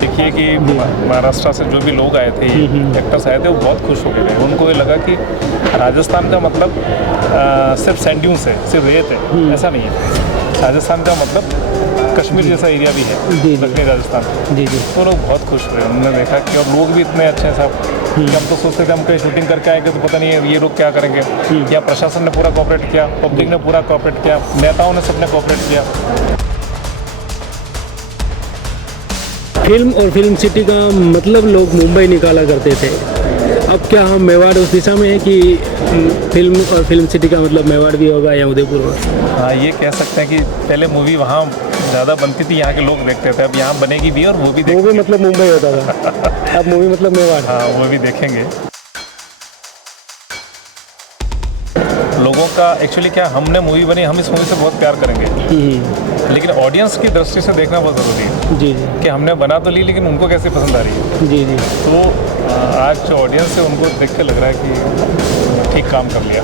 देखिए कि महाराष्ट्र से जो भी लोग आए थे, एक्टर्स आए थे, वो बहुत खुश हो गए थे। उनको ये लगा कि राजस्थान का मतलब सिर्फ सैंड ड्यून्स है, सिर्फ रेत है, ऐसा नहीं है। राजस्थान का मतलब कश्मीर जैसा एरिया भी है, दक्षिणी राजस्थान। जी जी। तो लोग बहुत खुश हुए, उन्होंने देखा कि और लोग भी इतने अच्छे हैं साहब कि हम तो सोचते थे हम कहीं शूटिंग करके आएंगे तो पता नहीं है ये लोग क्या करेंगे। या प्रशासन ने पूरा कोऑपरेट किया, पब्लिक ने पूरा कोऑपरेट किया, नेताओं ने सबने कोऑपरेट किया। फिल्म और फिल्म सिटी का मतलब लोग मुंबई निकाला करते थे। अब क्या हम मेवाड़ उस दिशा में है कि फिल्म और फिल्म सिटी का मतलब मेवाड़ भी होगा या उदयपुर होगा? हाँ, ये कह सकते हैं कि पहले मूवी वहाँ ज़्यादा बनती थी, यहाँ के लोग देखते थे। अब यहाँ बनेगी भी और वो भी वो भी मतलब मुंबई होता था, अब मूवी मतलब मेवाड़। हाँ, वो भी देखेंगे। लोगों का एक्चुअली क्या, हमने मूवी बनी, हम इस मूवी से बहुत प्यार करेंगे, लेकिन ऑडियंस की दृष्टि से देखना बहुत ज़रूरी है। जी जी। कि हमने बना तो ली, लेकिन उनको कैसे पसंद आ रही है। जी जी। तो आज जो ऑडियंस है उनको देख के लग रहा है कि ठीक काम कर लिया।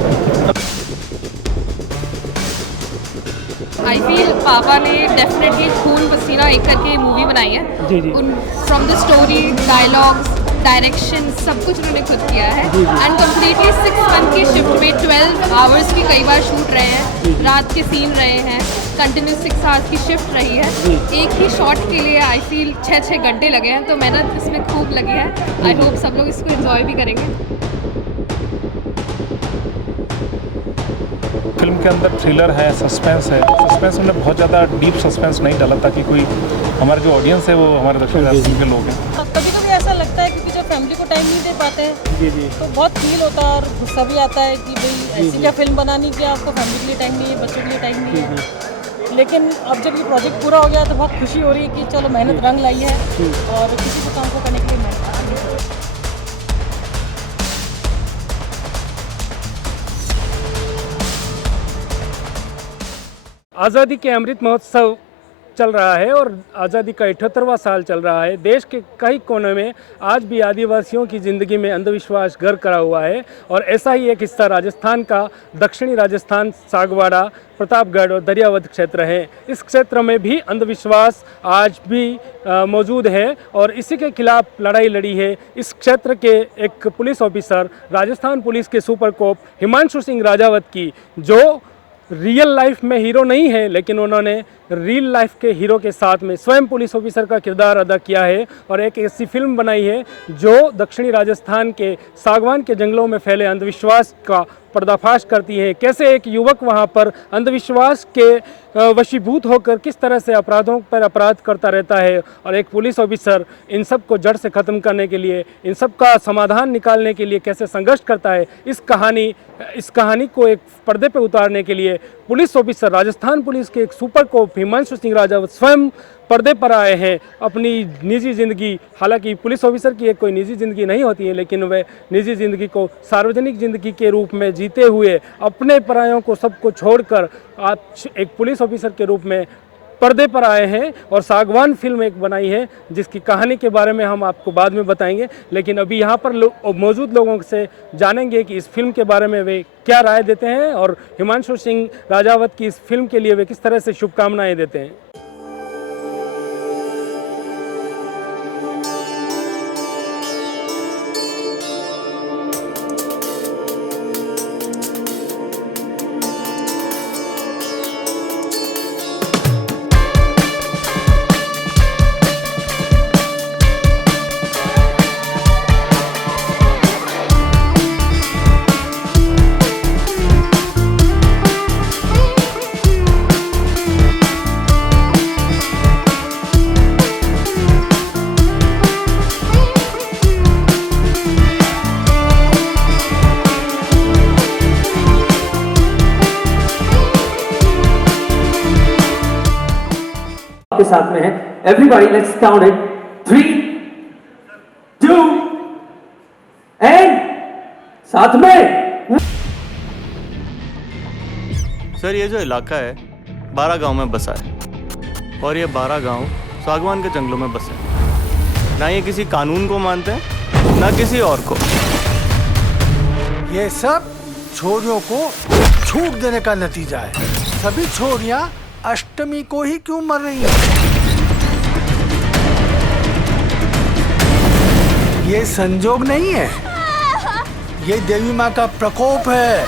आई फील पापा ने डेफिनेटली खून पसीना एक करके मूवी बनाई है। जी जी। From the story, dialogues, direction, सब कुछ उन्होंने खुद किया है। एंड कम्प्लीटली 6 मंथ की शिफ्ट में 12 आवर्स भी कई बार शूट रहे हैं, रात के सीन रहे हैं, कंटिन्यूस 6 आवर्स की शिफ्ट रही है। एक ही शॉट के लिए आई फील 6 घंटे लगे हैं, तो मेहनत इसमें खूब लगी है। आई होप सब लोग इसको एंजॉय भी करेंगे। फिल्म के अंदर थ्रिलर है, सस्पेंस है। सस्पेंस में बहुत ज़्यादा डीप सस्पेंस नहीं डाला ताकि कोई हमारे जो ऑडियंस है वो हमारे दक्षिण राजस्थान के लोग हैं। कभी कभी ऐसा लगता है क्योंकि जब फैमिली को टाइम नहीं दे पाते हैं जी जी। तो बहुत फील होता है और गुस्सा भी आता है कि भाई ऐसी क्या फिल्म बनानी कि आपको फैमिली के लिए टाइम नहीं है, बच्चों के लिए टाइम नहीं है। लेकिन अब जब ये प्रोजेक्ट पूरा हो गया तो बहुत खुशी हो रही है कि चलो मेहनत रंग लाई है और किसी भी काम को करने के लिए मेहनत करनी है। आज़ादी के अमृत महोत्सव चल रहा है और आज़ादी का 78वां साल चल रहा है। देश के कई कोनों में आज भी आदिवासियों की ज़िंदगी में अंधविश्वास घर करा हुआ है और ऐसा ही एक हिस्सा राजस्थान का दक्षिणी राजस्थान, सागवाड़ा, प्रतापगढ़ और दरियावद क्षेत्र है। इस क्षेत्र में भी अंधविश्वास आज भी मौजूद है और इसी के खिलाफ लड़ाई लड़ी है इस क्षेत्र के एक पुलिस ऑफिसर, राजस्थान पुलिस के सुपर कोप हिमांशु सिंह राजावत की, जो रियल लाइफ में हीरो नहीं है लेकिन उन्होंने रियल लाइफ के हीरो के साथ में स्वयं पुलिस ऑफिसर का किरदार अदा किया है और एक ऐसी फिल्म बनाई है जो दक्षिणी राजस्थान के सागवान के जंगलों में फैले अंधविश्वास का पर्दाफाश करती है। कैसे एक युवक वहां पर अंधविश्वास के वशीभूत होकर किस तरह से अपराधों पर अपराध करता रहता है और एक पुलिस ऑफिसर इन सब को जड़ से ख़त्म करने के लिए, इन सब का समाधान निकालने के लिए कैसे संघर्ष करता है, इस कहानी को एक पर्दे पर उतारने के लिए पुलिस ऑफिसर, राजस्थान पुलिस के एक सुपर कोप हिमांशु सिंह राजावत स्वयं पर्दे पर आए हैं। अपनी निजी ज़िंदगी, हालांकि पुलिस ऑफिसर की एक कोई निजी ज़िंदगी नहीं होती है, लेकिन वह निजी ज़िंदगी को सार्वजनिक ज़िंदगी के रूप में जीते हुए अपने परायों को सबको छोड़कर आज एक पुलिस ऑफिसर के रूप में पर्दे पर आए हैं और सागवान फिल्म एक बनाई है जिसकी कहानी के बारे में हम आपको बाद में बताएंगे। लेकिन अभी यहाँ पर मौजूद लोगों से जानेंगे कि इस फिल्म के बारे में वे क्या राय देते हैं और हिमांशु सिंह राजावत की इस फिल्म के लिए वे किस तरह से शुभकामनाएं देते हैं। के साथ में है। Everybody let's count it 3 2 and साथ में। सर ये जो इलाका है 12 गांव में बसा है और ये 12 गांव सागवान के जंगलों में बसे हैं। ना ये किसी कानून को मानते हैं ना किसी और को। ये सब छोरियों को छूट देने का नतीजा है। सभी छोरियां अष्टमी को ही क्यों मर रही है? ये संजोग नहीं है, ये देवी माँ का प्रकोप है।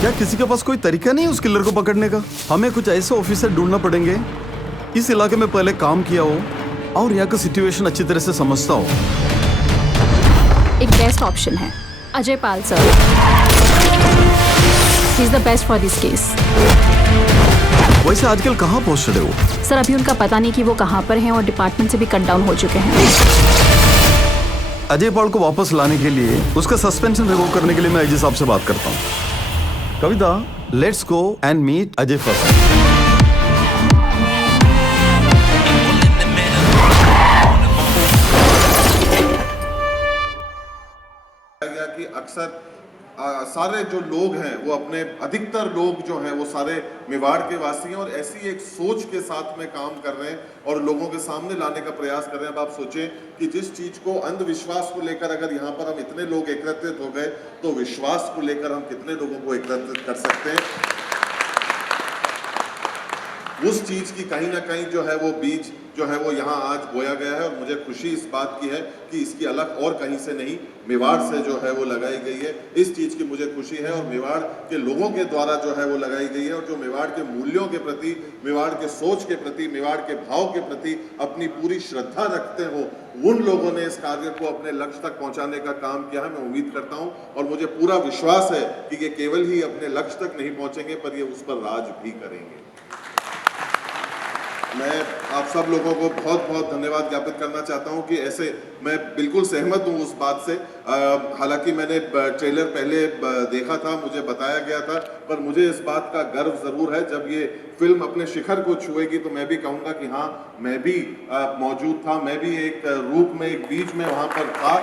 क्या किसी के पास कोई तरीका नहीं उस किलर को पकड़ने का? हमें कुछ ऐसे ऑफिसर ढूंढना पड़ेंगे इस इलाके में पहले काम किया हो और यहाँ का सिचुएशन अच्छी तरह से समझता हो। एक बेस्ट ऑप्शन है Ajay Pal sir. He is the best for this case. वैसे आजकल कहाँ पहुँच रहे हो? सर अभी उनका पता नहीं कि वो कहाँ पर हैं और डिपार्टमेंट से भी कट डाउन हो चुके हैं। अजय पाल को वापस लाने के लिए, उसका सस्पेंशन रिवोक करने के लिए मैं अजय साहब से बात करता हूँ। Kavita, let's go and meet Ajay first. कि अक्सर सारे जो लोग हैं वो अपने अधिकतर लोग जो हैं वो सारे मेवाड़ के वासी हैं और ऐसी एक सोच के साथ में काम कर रहे हैं और लोगों के सामने लाने का प्रयास कर रहे हैं। अब आप सोचें कि जिस चीज को अंधविश्वास को लेकर अगर यहाँ पर हम इतने लोग एकत्रित हो गए तो विश्वास को लेकर हम कितने लोगों को एकत्रित कर सकते हैं। उस चीज की कहीं ना कहीं जो है वो बीज जो है वो यहाँ आज बोया गया है और मुझे खुशी इस बात की है कि इसकी अलग और कहीं से नहीं, मेवाड़ से जो है वो लगाई गई है। इस चीज की मुझे खुशी है और मेवाड़ के लोगों के द्वारा जो है वो लगाई गई है और जो मेवाड़ के मूल्यों के प्रति, मेवाड़ के सोच के प्रति, मेवाड़ के भाव के प्रति अपनी पूरी श्रद्धा रखते हो, उन लोगों ने इस कार्य को अपने लक्ष्य तक पहुंचाने का काम किया है। मैं उम्मीद करता हूं और मुझे पूरा विश्वास है कि ये केवल ही अपने लक्ष्य तक नहीं पहुंचेंगे पर ये उस पर राज भी करेंगे। मैं आप सब लोगों को बहुत बहुत धन्यवाद ज्ञापित करना चाहता हूं कि ऐसे मैं बिल्कुल सहमत हूं उस बात से। हालांकि मैंने ट्रेलर पहले देखा था, मुझे बताया गया था, पर मुझे इस बात का गर्व ज़रूर है जब ये फिल्म अपने शिखर को छुएगी तो मैं भी कहूँगा कि हाँ, मैं भी मौजूद था, मैं भी एक रूप में, एक बीज में वहाँ पर था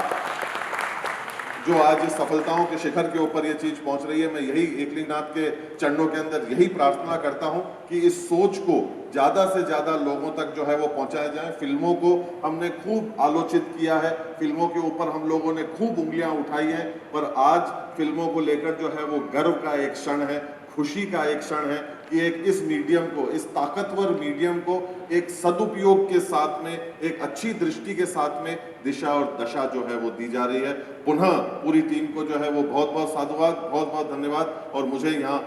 जो आज इस सफलताओं के शिखर के ऊपर ये चीज पहुंच रही है। मैं यही एकलिंगनाथ के चरणों के अंदर यही प्रार्थना करता हूं कि इस सोच को ज्यादा से ज्यादा लोगों तक जो है वो पहुंचाया जाए। फिल्मों को हमने खूब आलोचित किया है, फिल्मों के ऊपर हम लोगों ने खूब उंगलियां उठाई हैं, पर आज फिल्मों को लेकर जो है वो गर्व का एक क्षण है, खुशी का एक क्षण है कि एक इस मीडियम को, इस ताकतवर मीडियम को एक सदुपयोग के साथ में, एक अच्छी दृष्टि के साथ में दिशा और दशा जो है वो दी जा रही है। पुनः पूरी टीम को जो है वो बहुत बहुत साधुवाद, बहुत बहुत धन्यवाद और मुझे यहाँ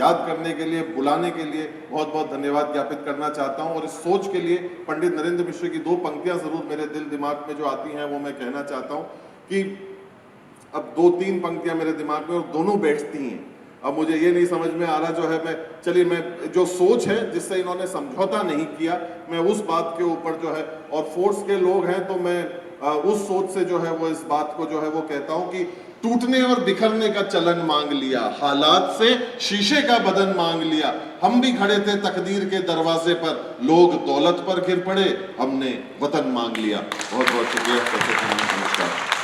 याद करने के लिए, बुलाने के लिए बहुत बहुत धन्यवाद ज्ञापित करना चाहता हूँ। और इस सोच के लिए पंडित नरेंद्र मिश्र की 2 पंक्तियाँ जरूर मेरे दिल दिमाग में जो आती हैं वो मैं कहना चाहता हूँ कि अब 2-3 पंक्तियाँ मेरे दिमाग में और दोनों बैठती हैं। अब मुझे ये नहीं समझ में आ रहा जो है मैं जो सोच है जिससे इन्होंने समझौता नहीं किया, मैं उस बात के ऊपर जो है, और फोर्स के लोग हैं तो मैं उस सोच से जो है वो इस बात को जो है वो कहता हूं कि टूटने और बिखरने का चलन मांग लिया, हालात से शीशे का बदन मांग लिया, हम भी खड़े थे तकदीर के दरवाजे पर, लोग दौलत पर गिर पड़े, हमने वतन मांग लिया। बहुत बहुत शुक्रिया। नमस्कार।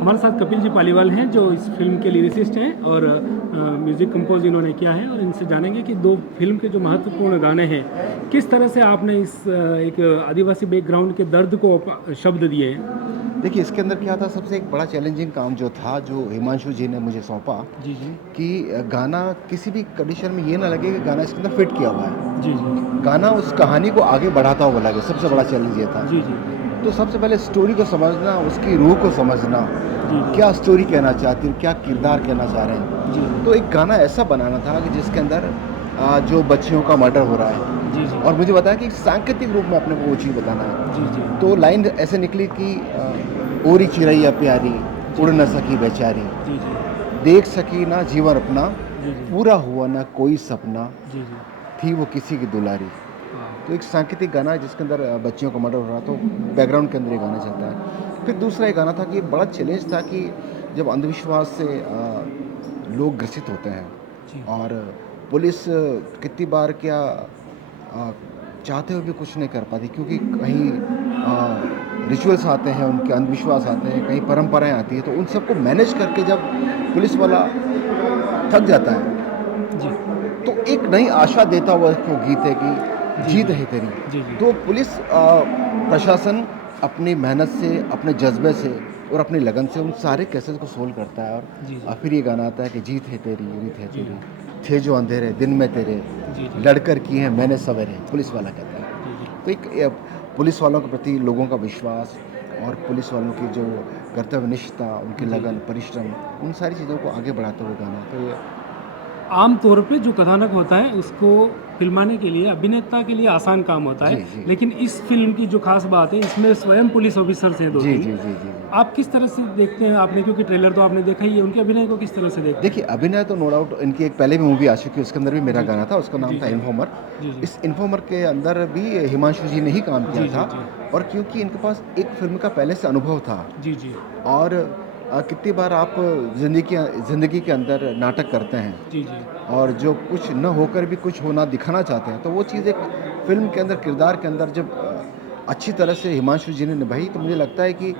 हमारे साथ कपिल जी पालीवाल हैं जो इस फिल्म के लिरिसिस्ट हैं और म्यूज़िक कंपोज इन्होंने किया है और इनसे जानेंगे कि 2 फिल्म के जो महत्वपूर्ण गाने हैं किस तरह से आपने इस एक आदिवासी बैकग्राउंड के दर्द को शब्द दिए हैं। देखिए, इसके अंदर क्या था, सबसे एक बड़ा चैलेंजिंग काम जो था, जो हिमांशु जी ने मुझे सौंपा जी कि गाना किसी भी कंडीशन में ये ना लगे कि गाना इसके अंदर फिट किया हुआ है। जी गाना उस कहानी को आगे बढ़ाता हुआ लगे, सबसे बड़ा चैलेंज ये था। जी तो सबसे पहले स्टोरी को समझना, उसकी रूह को समझना, क्या स्टोरी कहना चाहती है, क्या किरदार कहना चाह रहे हैं। तो एक गाना ऐसा बनाना था कि जिसके अंदर जो बच्चियों का मर्डर हो रहा है और मुझे बताया कि सांकेतिक रूप में अपने को वो चीज़ बताना है। तो लाइन ऐसे निकली कि ओरी चिड़ैया प्यारी उड़ न सकी बेचारी, देख सकी ना जीवन अपना, पूरा हुआ ना कोई सपना, थी वो किसी की दुलारी। तो एक सांकेतिक गाना है जिसके अंदर बच्चियों का मर्डर हो रहा, तो बैकग्राउंड के अंदर ये गाना चलता है। फिर दूसरा एक गाना था कि बड़ा चैलेंज था कि जब अंधविश्वास से लोग ग्रसित होते हैं और पुलिस कितनी बार क्या चाहते हुए भी कुछ नहीं कर पाती, क्योंकि कहीं रिचुअल्स आते हैं, उनके अंधविश्वास आते हैं, कहीं परंपराएं आती हैं, तो उन सबको मैनेज करके जब पुलिस वाला थक जाता है जी तो एक नई आशा देता हुआ वो गीत है कि जीत है तेरी। जी जी तो पुलिस प्रशासन अपनी मेहनत से, अपने जज्बे से और अपनी लगन से उन सारे केसेस को सोल्व करता है। जी, जी। और फिर ये गाना आता है कि जीत है तेरी, रीत है तेरी, थे जो अंधेरे दिन में तेरे, जी, जी। लड़कर किए हैं मैंने सवेरे, पुलिस वाला कहता है। तो एक पुलिस वालों के प्रति लोगों का विश्वास और पुलिस वालों की जो कर्तव्यनिष्ठता, उनकी लगन, परिश्रम, उन सारी चीज़ों को आगे बढ़ाते हुए गाना। तो ये आम तौर पे जो कथानक होता है उसको फिल्माने के लिए अभिनेता के लिए आसान काम होता है, जी, जी। लेकिन इस फिल्म की जो खास बात है इसमें स्वयं पुलिस ऑफिसर्स हैं दो जी तीन। जी जी जी आप किस तरह से देखते हैं, आपने क्योंकि ट्रेलर तो आपने देखा ही है, उनके अभिनय को किस तरह से देखते हैं? देखिए, अभिनय तो नो डाउट, इनकी एक पहले भी मूवी आ चुकी है, उसके अंदर भी मेरा गाना था, उसका नाम जी, था जी। इन्फॉर्मर। जी, जी। इस इन्फॉर्मर के अंदर भी हिमांशु जी ने ही काम किया जी, जी, था। जी। और क्योंकि इनके पास एक फिल्म का पहले से अनुभव था, जी जी और कितनी बार आप जिंदगी के अंदर नाटक करते हैं जी जी और जो कुछ न होकर भी कुछ होना दिखाना चाहते हैं, तो वो चीज़ एक फिल्म के अंदर, किरदार के अंदर जब अच्छी तरह से हिमांशु जी ने निभाई, तो मुझे लगता है कि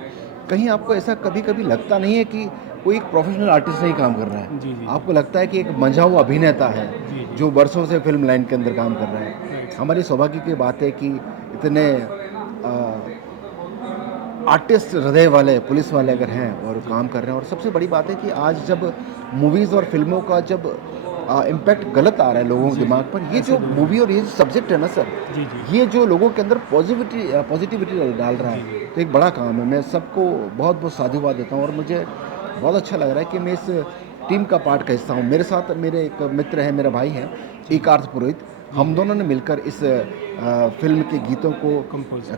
कहीं आपको ऐसा कभी कभी लगता नहीं है कि कोई एक प्रोफेशनल आर्टिस्ट नहीं काम कर रहा है। जी, जी। आपको लगता है कि एक मंझा हुआ अभिनेता है जी, जी। जो वर्षों से फिल्म लाइन के अंदर काम कर रहा है। Right. हमारी सौभाग्य की बात है कि इतने आर्टिस्ट हृदय वाले पुलिस वाले अगर हैं और काम कर रहे हैं, और सबसे बड़ी बात है कि आज जब मूवीज़ और फिल्मों का जब इम्पैक्ट गलत आ रहा है लोगों के दिमाग पर, ये जो मूवी और ये जो सब्जेक्ट है ना सर, जी जी ये जो लोगों के अंदर पॉजिटिविटी डाल रहा है, तो एक बड़ा काम है। मैं सबको बहुत बहुत साधुवाद देता हूँ और मुझे बहुत अच्छा लग रहा है कि मैं इस टीम का पार्ट का हिस्सा हूँ। मेरे साथ मेरे एक मित्र है, मेरा भाई है एकार्थ पुरोहित, हम दोनों ने मिलकर इस फिल्म के गीतों को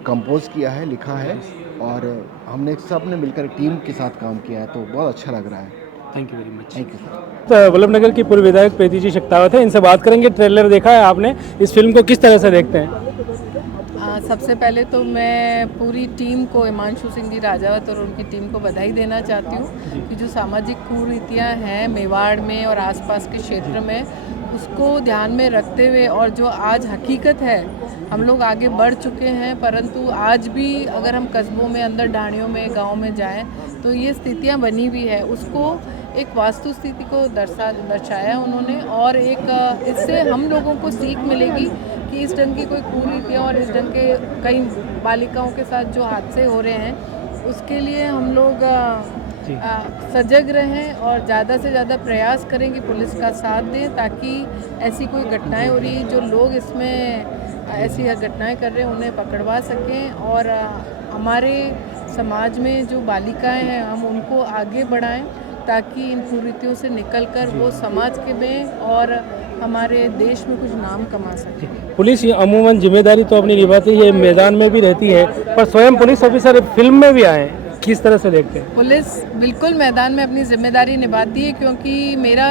कंपोज किया है, लिखा है, और हमने सब ने मिलकर टीम के साथ काम किया है, तो बहुत अच्छा लग रहा है। Thank you very much. Thank you sir. तो वल्लभनगर की पूर्व विधायक प्रीति जी शक्तावत है, इनसे बात करेंगे। ट्रेलर देखा है आपने, इस फिल्म को किस तरह से देखते हैं? सबसे पहले तो मैं पूरी टीम को, हिमांशु सिंह जी राजावत और उनकी टीम को बधाई देना चाहती हूँ कि जो सामाजिक कुरीतियाँ हैं मेवाड़ में और आसपास के क्षेत्र में, उसको ध्यान में रखते हुए, और जो आज हकीकत है, हम लोग आगे बढ़ चुके हैं, परंतु आज भी अगर हम कस्बों में, अंदर ढाणियों में, गांव में जाएं तो ये स्थितियां बनी हुई है। उसको एक वास्तु स्थिति को दर्शाया उन्होंने, और एक इससे हम लोगों को सीख मिलेगी कि इस ढंग की कोई कुरीतियाँ और इस ढंग के कई बालिकाओं के साथ जो हादसे हो रहे हैं, उसके लिए हम लोग सजग रहें और ज़्यादा से ज़्यादा प्रयास करें कि पुलिस का साथ दें, ताकि ऐसी कोई घटनाएं हो रही, जो लोग इसमें ऐसी घटनाएं कर रहे हैं, उन्हें पकड़वा सकें, और हमारे समाज में जो बालिकाएं हैं हम उनको आगे बढ़ाएं, ताकि इन कुरीतियों से निकलकर वो समाज के में और हमारे देश में कुछ नाम कमा सके। पुलिस अमूमन जिम्मेदारी तो अपनी निभाती है, मैदान में भी रहती है, पर स्वयं पुलिस ऑफिसर फिल्म में भी आए, किस तरह से देखते हैं? पुलिस बिल्कुल मैदान में अपनी जिम्मेदारी निभाती है, क्योंकि मेरा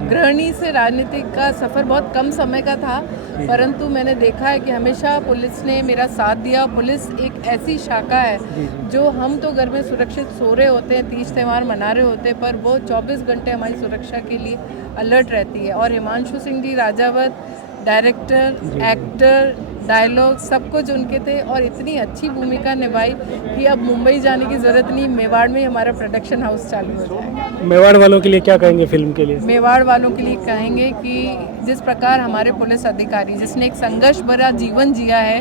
गृहिणी से राजनीति का सफ़र बहुत कम समय का था, परंतु मैंने देखा है कि हमेशा पुलिस ने मेरा साथ दिया। पुलिस एक ऐसी शाखा है जो, हम तो घर में सुरक्षित सो रहे होते हैं, तीज त्यौहार मना रहे होते हैं, पर वो 24 घंटे हमारी सुरक्षा के लिए अलर्ट रहती है। और Himanshu Singh ji Rajawat director, actor, dialogue सब कुछ उनके थे, और इतनी अच्छी भूमिका निभाई कि अब मुंबई जाने की ज़रूरत नहीं, मेवाड़ में ही हमारा प्रोडक्शन हाउस चालू हो जाएगा। मेवाड़ वालों के लिए क्या कहेंगे फिल्म के लिए? मेवाड़ वालों के लिए कहेंगे कि जिस प्रकार हमारे पुलिस अधिकारी, जिसने एक संघर्ष भरा जीवन जिया है,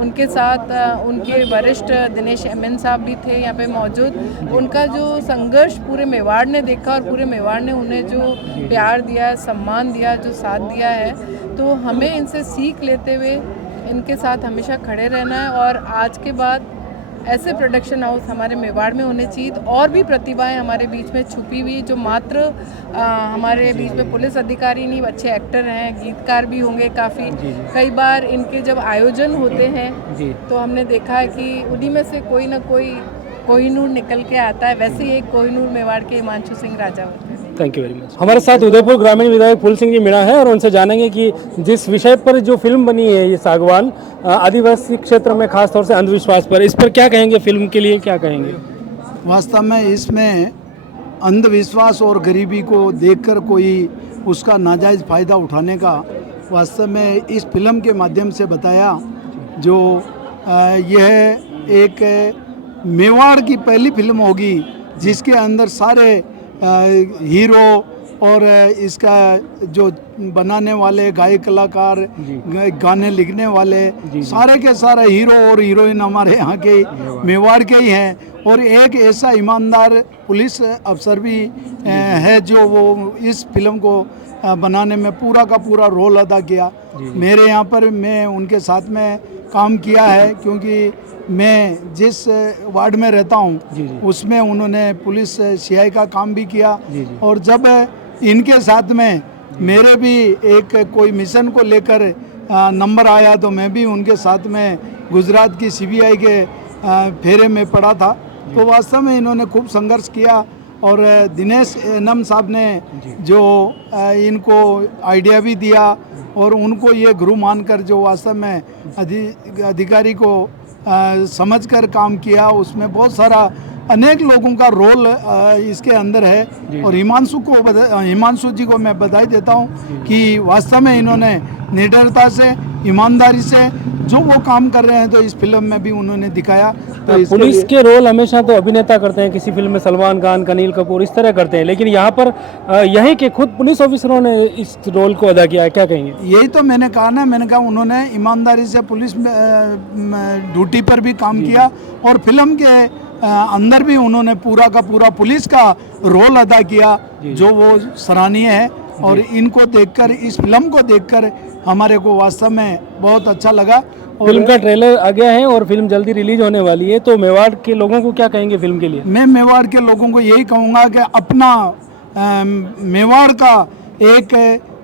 उनके साथ उनके वरिष्ठ दिनेश MN साहब भी थे यहाँ पे मौजूद, उनका जो संघर्ष पूरे मेवाड़ ने देखा, और पूरे मेवाड़ ने उन्हें जो प्यार दिया, सम्मान दिया, जो साथ दिया है, तो हमें इनसे सीख लेते हुए इनके साथ हमेशा खड़े रहना है। और आज के बाद ऐसे प्रोडक्शन हाउस हमारे मेवाड़ में होने चाहिए। और भी प्रतिभाएं हमारे बीच में छुपी हुई, जो मात्र हमारे बीच में पुलिस अधिकारी नहीं, अच्छे एक्टर हैं, गीतकार भी होंगे काफ़ी। कई बार इनके जब आयोजन होते हैं तो हमने देखा है कि उन्हीं में से कोई ना कोई कोहिनूर निकल के आता है। वैसे ही एक कोहिनूर मेवाड़ के हिमांशु सिंह राजावत हैं। Thank you very much. हमारे साथ उदयपुर ग्रामीण विधायक फूल सिंह जी मीणा है, और उनसे जानेंगे कि जिस विषय पर जो फिल्म बनी है, ये सागवान, आदिवासी क्षेत्र में खास तौर से अंधविश्वास पर, इस पर क्या कहेंगे? फिल्म के लिए क्या कहेंगे? वास्तव में इसमें अंधविश्वास और गरीबी को देखकर कोई उसका नाजायज़ फ़ायदा उठाने का वास्तव में इस फिल्म के माध्यम से बताया। जो यह एक मेवाड़ की पहली फिल्म होगी जिसके अंदर सारे हीरो और इसका जो बनाने वाले गायक कलाकार, गाने लिखने वाले सारे के सारे हीरो और हीरोइन हमारे यहाँ के मेवाड़ के ही हैं। और एक ऐसा ईमानदार पुलिस अफसर भी है जो वो इस फिल्म को बनाने में पूरा का पूरा रोल अदा किया। मेरे यहाँ पर मैं उनके साथ में काम किया है, क्योंकि मैं जिस वार्ड में रहता हूँ उसमें उन्होंने पुलिस सीआई का काम भी किया। और जब इनके साथ में मेरे भी एक कोई मिशन को लेकर नंबर आया तो मैं भी उनके साथ में गुजरात की सीबीआई के फेरे में पड़ा था। तो वास्तव में इन्होंने खूब संघर्ष किया और दिनेश एनम साहब ने जो इनको आइडिया भी दिया और उनको ये गुरु मानकर जो वास्तव में अधिकारी को समझकर काम किया, उसमें बहुत सारा अनेक लोगों का रोल इसके अंदर है। और हिमांशु जी को मैं बधाई देता हूँ कि वास्तव में इन्होंने निडरता से, ईमानदारी से जो वो काम कर रहे हैं तो इस फिल्म में भी उन्होंने दिखाया। तो पुलिस के रोल हमेशा तो अभिनेता करते हैं, किसी फिल्म में सलमान खान, अनिल कपूर इस तरह करते हैं, लेकिन यहाँ पर यहीं के खुद पुलिस ऑफिसरों ने इस रोल को अदा किया है। क्या कहेंगे? यही तो मैंने कहा ना, मैंने कहा उन्होंने ईमानदारी से पुलिस ड्यूटी पर भी काम किया और फिल्म के अंदर भी उन्होंने पूरा का पूरा पुलिस का रोल अदा किया, जो वो सराहनीय है। और इनको देखकर, इस फिल्म को देखकर हमारे को वास्तव में बहुत अच्छा लगा। फिल्म का ट्रेलर आ गया है और फिल्म जल्दी रिलीज होने वाली है, तो मेवाड़ के लोगों को क्या कहेंगे फिल्म के लिए? मैं मेवाड़ के लोगों को यही कहूँगा कि अपना मेवाड़ का एक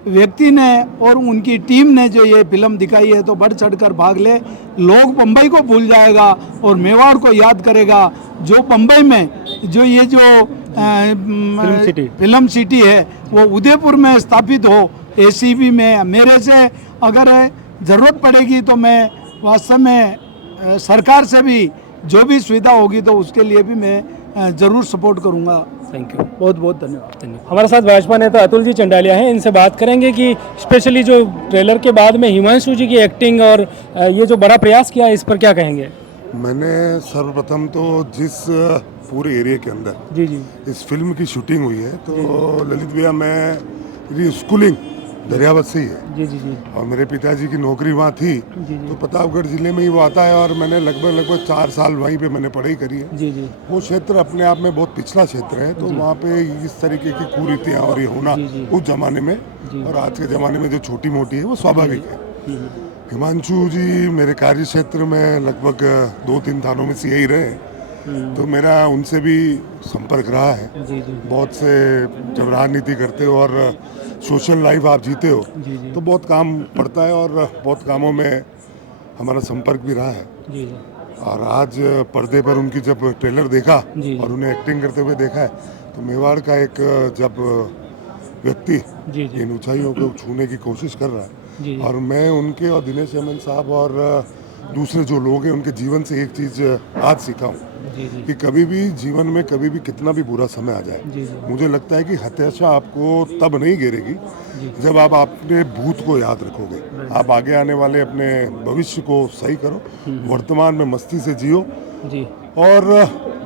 व्यक्ति ने और उनकी टीम ने जो ये फिल्म दिखाई है तो बढ़ चढ़कर भाग ले। लोग बम्बई को भूल जाएगा और मेवाड़ को याद करेगा। जो बम्बई में जो ये जो फिल्म सिटी है वो उदयपुर में स्थापित हो, एसीबी में। मेरे से अगर ज़रूरत पड़ेगी तो मैं वास्तव में सरकार से भी जो भी सुविधा होगी तो उसके लिए भी मैं ज़रूर सपोर्ट करूँगा। थैंक यू, बहुत बहुत धन्यवाद। हमारे साथ भाजपा नेता अतुल जी चंडालिया हैं, इनसे बात करेंगे कि स्पेशली जो ट्रेलर के बाद में हिमांशु जी की एक्टिंग और ये जो बड़ा प्रयास किया इस पर क्या कहेंगे? मैंने सर्वप्रथम तो जिस पूरे एरिया के अंदर इस फिल्म की शूटिंग हुई है तो ललित भैया, मेरी स्कूलिंग दरियावत से ही है और मेरे पिताजी की नौकरी वहाँ थी तो प्रतापगढ़ जिले में ही वो आता है और मैंने लगभग 4 साल वहीं पे मैंने पढ़ाई करी है। वो क्षेत्र अपने आप में बहुत पिछड़ा क्षेत्र है, तो वहाँ पे इस तरीके की कुरीतियाँ और ये होना उस जमाने में और आज के ज़माने में जो छोटी मोटी है वो स्वाभाविक है। हिमांशु जी मेरे कार्य क्षेत्र में लगभग 2-3 थानों में सीआई रहे, तो मेरा उनसे भी संपर्क रहा है। बहुत से जब राजनीति करते हो और सोशल लाइफ आप जीते हो तो बहुत काम पड़ता है और बहुत कामों में हमारा संपर्क भी रहा है। और आज पर्दे पर उनकी जब ट्रेलर देखा और उन्हें एक्टिंग करते हुए देखा है तो मेवाड़ का एक जब व्यक्ति इन ऊंचाइयों को छूने की कोशिश कर रहा है और मैं उनके और दिनेश एमएन साहब और दूसरे जो लोग हैं उनके जीवन से एक चीज़ आज सीखा हूँ कि कभी भी जीवन में कभी भी कितना भी बुरा समय आ जाए, मुझे लगता है कि हताशा आपको तब नहीं घेरेगी जब आप अपने भूत को याद रखोगे। आप आगे आने वाले अपने भविष्य को सही करो, वर्तमान में मस्ती से जियो और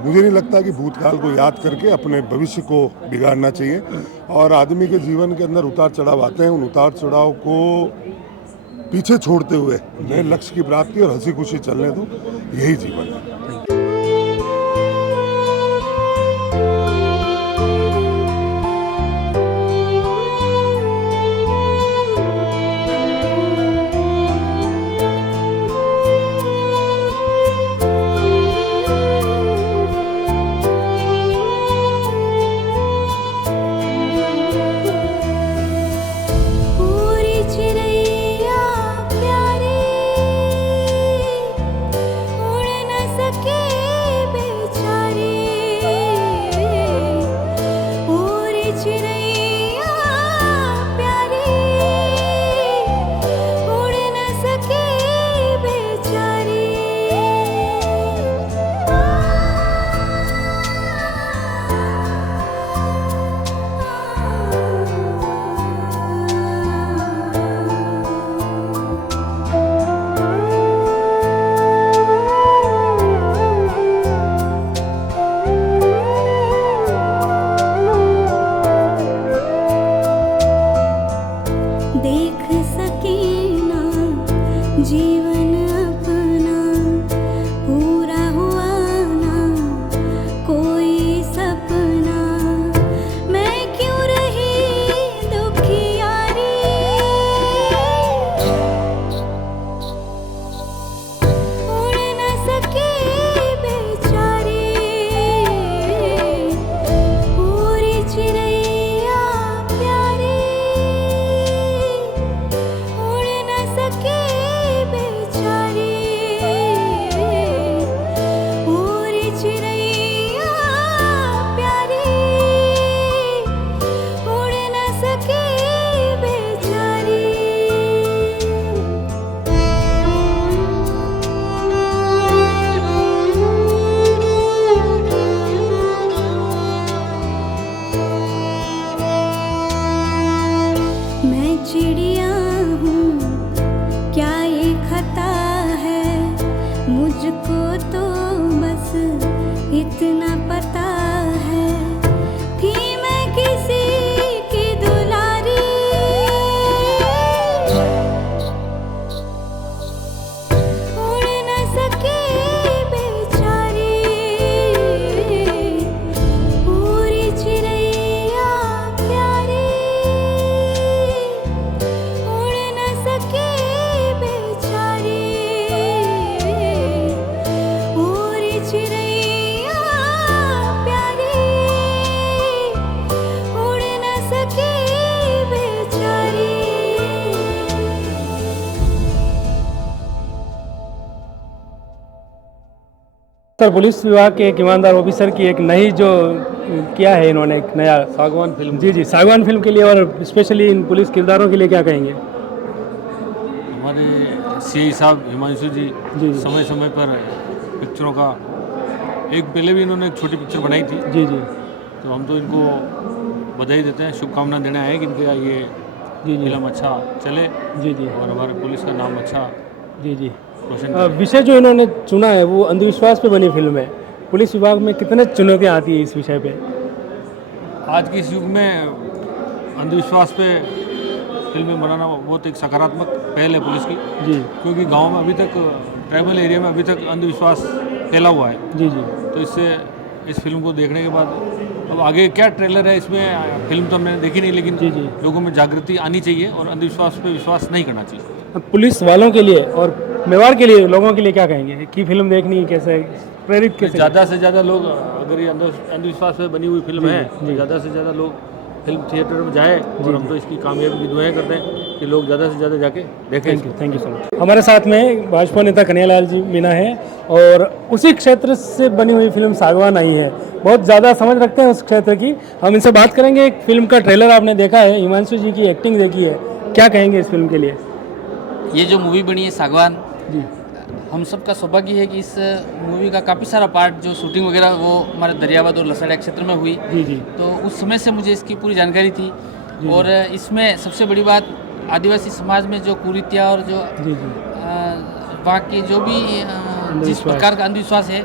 मुझे नहीं लगता कि भूतकाल को याद करके अपने भविष्य को बिगाड़ना चाहिए। और आदमी के जीवन के अंदर उतार चढ़ाव आते हैं, उन उतार चढ़ाव को पीछे छोड़ते हुए नए लक्ष्य की प्राप्ति और हंसी खुशी चलने दो, यही जीवन है। उड़ न सकी ना जीवन अपना पूरा हुआ ना कोई सपना मैं क्यों रही दुखियारी उड़ न सकी बेचारी पूरी चिड़ैया प्यारी उड़ न सकी बेचारी पूरी चिड़ैया प्यारी उड़ न सकी बेचारी मैं चिड़िया हूँ क्या ये खता है मुझको तो बस इतना पता है थी मैं किसी की दुलारी उड़ न सकी बेचारी पूरी चिड़ैया प्यारी उड़ न सकी बेचारी पूरी चिड़ैया प्यारी उड़ न सकी बेचारी सर पुलिस विभाग के एक ईमानदार ऑफिसर की एक नई जो किया है इन्होंने एक नया सागवान फिल्म जी सागवान फिल्म के लिए और स्पेशली इन पुलिस किरदारों के लिए क्या कहेंगे? हमारे सीआई साहब हिमांशु जी समय समय पर पिक्चरों का एक पहले भी इन्होंने एक छोटी पिक्चर बनाई थी जी तो हम तो इनको बधाई देते हैं, शुभकामना देने आए कि इनका ये फिल्म अच्छा चले और हमारे पुलिस का नाम अच्छा रोशन करे। विषय जो इन्होंने चुना है वो अंधविश्वास पे बनी फिल्म है। पुलिस विभाग में कितने चुनौतियाँ आती है इस विषय पे? आज के इस युग में अंधविश्वास पे फिल्में बनाना बहुत एक सकारात्मक पहल है पुलिस की क्योंकि गांव में अभी तक ट्राइबल एरिया में अभी तक अंधविश्वास फैला हुआ है तो इससे इस फिल्म को देखने के बाद अब आगे क्या ट्रेलर है इसमें फिल्म तो हमने देखी नहीं लेकिन लोगों में जागृति आनी चाहिए और अंधविश्वास पे विश्वास नहीं करना चाहिए। पुलिस वालों के लिए और मेवाड़ के लिए लोगों के लिए क्या कहेंगे कि फिल्म देखनी कैसे प्रेरित कैसे? ज़्यादा से ज़्यादा लोग अगर ये अंधविश्वास पे बनी हुई फिल्म है तो ज़्यादा से ज़्यादा लोग फिल्म थिएटर में जाए और हम तो इसकी कामयाबी की दुआएं करते हैं कि लोग ज़्यादा से ज़्यादा जाके देखें। Thank you so much. हमारे साथ में भाजपा नेता कन्हैयालाल जी मीना है और उसी क्षेत्र से बनी हुई फिल्म सागवान आई है। बहुत ज़्यादा समझ रखते हैं उस क्षेत्र की। हम इनसे बात करेंगे। एक फिल्म का ट्रेलर आपने देखा है, हिमांशु जी की एक्टिंग देखी है, क्या कहेंगे इस फिल्म के लिए? ये जो मूवी बनी है सागवान हम सब का सौभाग्य है कि इस मूवी का काफ़ी सारा पार्ट जो शूटिंग वगैरह वो हमारे दरियाबाद और लसड़ा क्षेत्र में हुई तो उस समय से मुझे इसकी पूरी जानकारी थी और इसमें सबसे बड़ी बात आदिवासी समाज में जो कुरीतियाँ और जो वहाँ की जो भी जिस प्रकार का अंधविश्वास है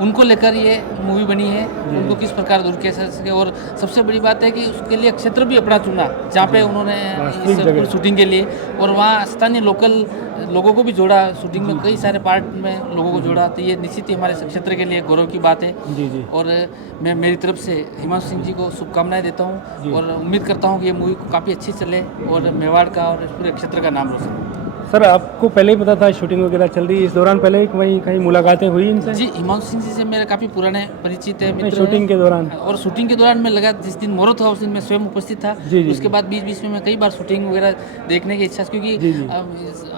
उनको लेकर ये मूवी बनी है, उनको किस प्रकार दूर किया जा सके और सबसे बड़ी बात है कि उसके लिए क्षेत्र भी अपना चुना जहाँ पे उन्होंने इस शूटिंग के लिए और वहाँ स्थानीय लोकल लोगों को भी जोड़ा। शूटिंग में कई सारे पार्ट में लोगों को जोड़ा तो ये निश्चित ही हमारे क्षेत्र के लिए गौरव की बात है और मैं मेरी तरफ से हिमांशु सिंह जी को शुभकामनाएं देता हूँ और उम्मीद करता हूँ कि ये मूवी काफ़ी अच्छी चले और मेवाड़ का और पूरे क्षेत्र का नाम रोशन। सर आपको पहले ही पता था शूटिंग वगैरह चल रही है, इस दौरान पहले ही कहीं मुलाकातें हुई इनसे? जी हिमांशु सिंह जी से मेरे काफ़ी पुराने परिचित है, मित्र शूटिंग के दौरान और शूटिंग के दौरान मैं लगा जिस दिन मुहूर्त था उस दिन मैं स्वयं उपस्थित था। उसके बाद बीच बीच में मैं कई बार शूटिंग वगैरह देखने की इच्छा क्योंकि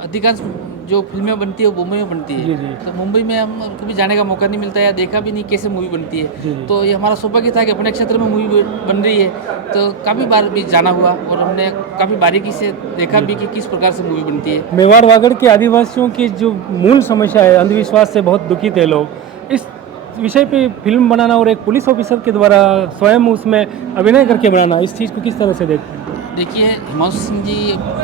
अधिकांश जो फिल्में बनती है वो मुंबई में बनती है तो मुंबई में हम कभी जाने का मौका नहीं मिलता या देखा भी नहीं कैसे मूवी बनती है तो ये हमारा सौभाग्य था कि अपने क्षेत्र में मूवी बन रही है तो काफ़ी बार भी जाना हुआ और हमने काफ़ी बारीकी से देखा भी कि किस प्रकार से मूवी बनती है। मेवाड़ वागड़ के आदिवासियों की जो मूल समस्या है अंधविश्वास से बहुत दुखित है लोग, इस विषय पे फिल्म बनाना और एक पुलिस ऑफिसर के द्वारा स्वयं उसमें अभिनय करके बनाना, इस चीज़ को किस तरह से देखते हैं? देखिए हिमांशु सिंह जी,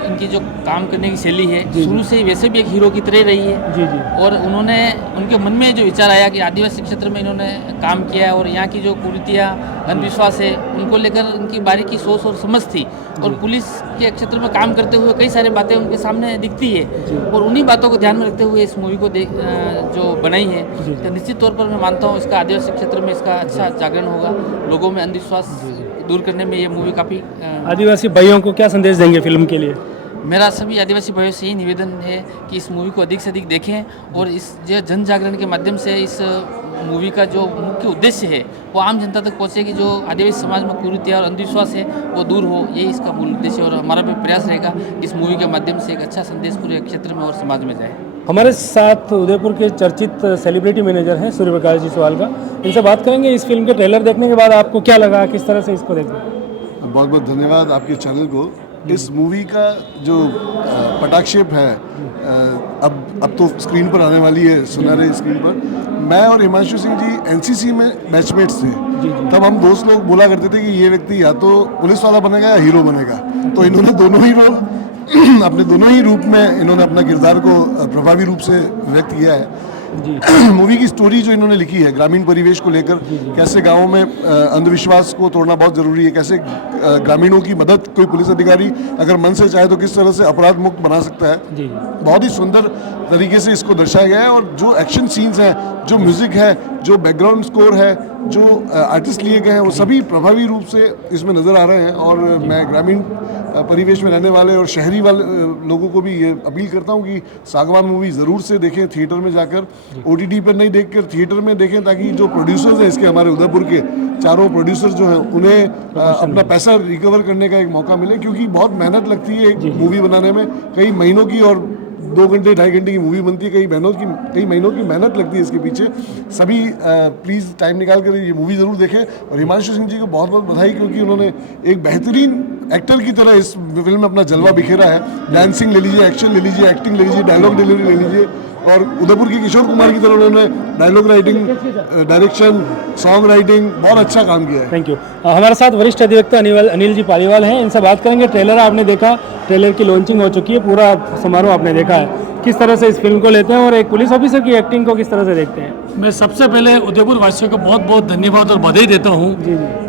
इनकी जो काम करने की शैली है शुरू से ही वैसे भी एक हीरो की तरह रही है। जी जी। और उन्होंने, उनके मन में जो विचार आया कि आदिवासी क्षेत्र में इन्होंने काम किया है और यहाँ की जो कुरीतियाँ, अंधविश्वास है, उनको लेकर उनकी बारीकी सोच और समझ थी। और पुलिस के क्षेत्र में काम करते हुए कई सारी बातें उनके सामने दिखती है और उन्हीं बातों को ध्यान में रखते हुए इस मूवी को जो बनाई है, तो निश्चित तौर पर मैं मानता हूँ इसका आदिवासी क्षेत्र में इसका अच्छा जागरण होगा। लोगों में अंधविश्वास दूर करने में ये मूवी काफ़ी। आदिवासी भाइयों को क्या संदेश देंगे फिल्म के लिए? मेरा सभी आदिवासी भाइयों से यही निवेदन है कि इस मूवी को अधिक से अधिक देखें और इस जो जन जागरण के माध्यम से इस मूवी का जो मुख्य उद्देश्य है वो आम जनता तक पहुँचे कि जो आदिवासी समाज में कुरीतियाँ और अंधविश्वास है वो दूर हो। यही इसका मूल उद्देश्य और हमारा भी प्रयास रहेगा इस मूवी के माध्यम से एक अच्छा संदेश पूरे क्षेत्र में और समाज में जाए। हमारे साथ उदयपुर के चर्चित सेलिब्रिटी मैनेजर हैं सूर्य प्रकाश जी सवाल का, इनसे बात करेंगे। इस फिल्म के ट्रेलर देखने के बाद आपको क्या लगा, किस तरह से इसको देखते? बहुत बहुत धन्यवाद आपके चैनल को। इस मूवी का जो पटाक्षेप है अब तो स्क्रीन पर आने वाली है, सुनहरे स्क्रीन पर। मैं और हिमांशु सिंह जी एनसीसी में बैचमेट्स थे, तब हम दोस्त लोग बोला करते थे कि ये व्यक्ति या तो पुलिस वाला बनेगा या हीरो बनेगा। तो इन्होंने दोनों ही रोल अपने दोनों ही रूप में इन्होंने अपना किरदार को प्रभावी रूप से व्यक्त किया है। मूवी की स्टोरी जो इन्होंने लिखी है ग्रामीण परिवेश को लेकर, कैसे गाँव में अंधविश्वास को तोड़ना बहुत ज़रूरी है, कैसे ग्रामीणों की मदद कोई पुलिस अधिकारी अगर मन से चाहे तो किस तरह से अपराध मुक्त बना सकता है, बहुत ही सुंदर तरीके से इसको दर्शाया गया है। और जो एक्शन सीन्स हैं, जो म्यूज़िक है, जो बैकग्राउंड स्कोर है, जो आर्टिस्ट लिए गए हैं, वो सभी प्रभावी रूप से इसमें नज़र आ रहे हैं। और मैं ग्रामीण परिवेश में रहने वाले और शहरी वाले लोगों को भी ये अपील करता हूँ कि सागवान मूवी ज़रूर से देखें, थिएटर में जाकर, OTT पर नहीं देखकर थिएटर में देखें, ताकि जो प्रोड्यूसर्स हैं इसके, हमारे उदयपुर के चारों प्रोड्यूसर्स जो हैं, उन्हें अपना पैसा रिकवर करने का एक मौका मिले, क्योंकि बहुत मेहनत लगती है एक मूवी बनाने में। कई महीनों की और 2 घंटे 2.5 घंटे की मूवी बनती है, कई महीनों की मेहनत लगती है इसके पीछे। सभी प्लीज़ टाइम निकाल कर ये मूवी ज़रूर देखें। और हिमांशु सिंह जी को बहुत बहुत बधाई, क्योंकि उन्होंने एक बेहतरीन एक्टर की तरह इस फिल्म में अपना जलवा बिखेरा है। डांसिंग ले लीजिए, एक्शन ले लीजिए, एक्टिंग ले लीजिए, डायलॉग डिलीवरी ले लीजिए। और उदयपुर के किशोर कुमार की तरह उन्होंने dialogue writing, direction, song writing बहुत अच्छा काम किया है। Thank you. हमारे साथ वरिष्ठ अधिवक्ता अनिल जी पालीवाल हैं, इनसे बात करेंगे। ट्रेलर आपने देखा, ट्रेलर की लॉन्चिंग हो चुकी है, पूरा समारोह आपने देखा है, किस तरह से इस फिल्म को लेते हैं और एक पुलिस ऑफिसर की एक्टिंग को किस तरह से देखते हैं? मैं सबसे पहले उदयपुर वासियों को बहुत बहुत धन्यवाद और बधाई देता हूँ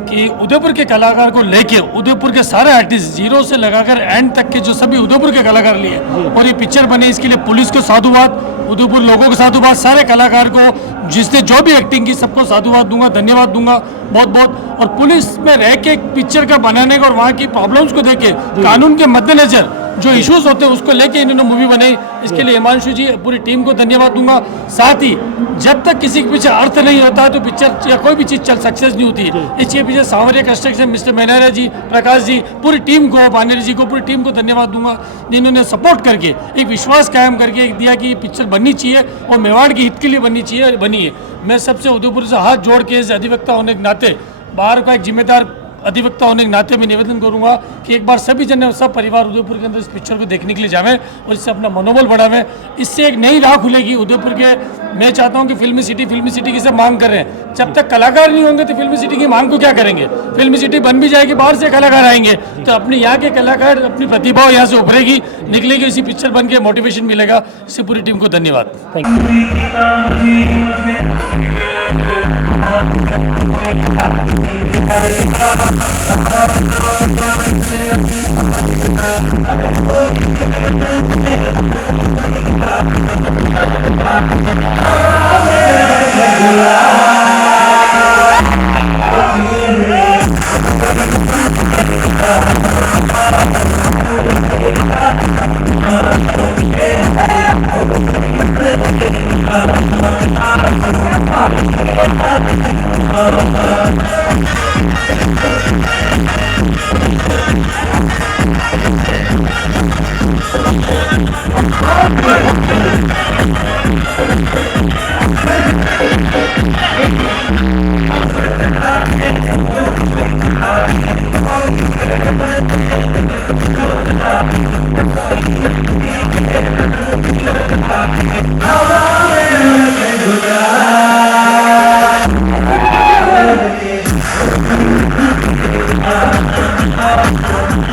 कि उदयपुर के कलाकार को लेके उदयपुर के सारे आर्टिस्ट जीरो से लगाकर एंड तक के जो सभी उदयपुर के कलाकार लिए और ये पिक्चर बने, इसके लिए पुलिस को साधुवाद, उदयपुर लोगों को साधुवाद, सारे कलाकार को जिसने जो भी एक्टिंग की सबको साधुवाद दूंगा, धन्यवाद दूंगा बहुत बहुत। और पुलिस में रह के पिक्चर का बनाने का और वहाँ की प्रॉब्लम्स को देख के कानून के मद्देनजर जो इश्यूज होते हैं उसको लेके इन्होंने मूवी बनाई, इसके लिए हिमांशु जी पूरी टीम को धन्यवाद दूंगा। साथ ही जब तक किसी के पीछे अर्थ नहीं होता तो पिक्चर या कोई भी चीज़ सक्सेस नहीं होती। इसके पीछे सांवरिया कंस्ट्रक्शन, मिस्टर मैनारा जी, प्रकाश जी, पूरी टीम को, बानेरी जी को, पूरी टीम को धन्यवाद दूंगा जिन्होंने सपोर्ट करके एक विश्वास कायम करके दिया कि ये पिक्चर बननी चाहिए और मेवाड़ की हित के लिए बननी चाहिए, बनी है। मैं सबसे उदयपुर से हाथ जोड़ के इस अधिवक्ता होने के नाते, बाहर का एक जिम्मेदार अधिवक्ता होने के नाते मैं निवेदन करूंगा कि एक बार सभी जन, सब परिवार उदयपुर के अंदर इस पिक्चर को देखने के लिए जावें और इससे अपना मनोबल बढ़ावें। इससे एक नई राह खुलेगी उदयपुर के। मैं चाहता हूं कि फिल्मी सिटी की सब मांग कर रहे हैं। जब तक कलाकार नहीं होंगे तो फिल्मी सिटी की मांग को क्या करेंगे? फिल्मी सिटी बन भी जाएगी, बाहर से कलाकार आएंगे तो अपने यहाँ के कलाकार, अपनी प्रतिभा यहाँ से उभरेगी, निकलेगी, इसी पिक्चर बन के मोटिवेशन मिलेगा। इससे पूरी टीम को धन्यवाद। Thank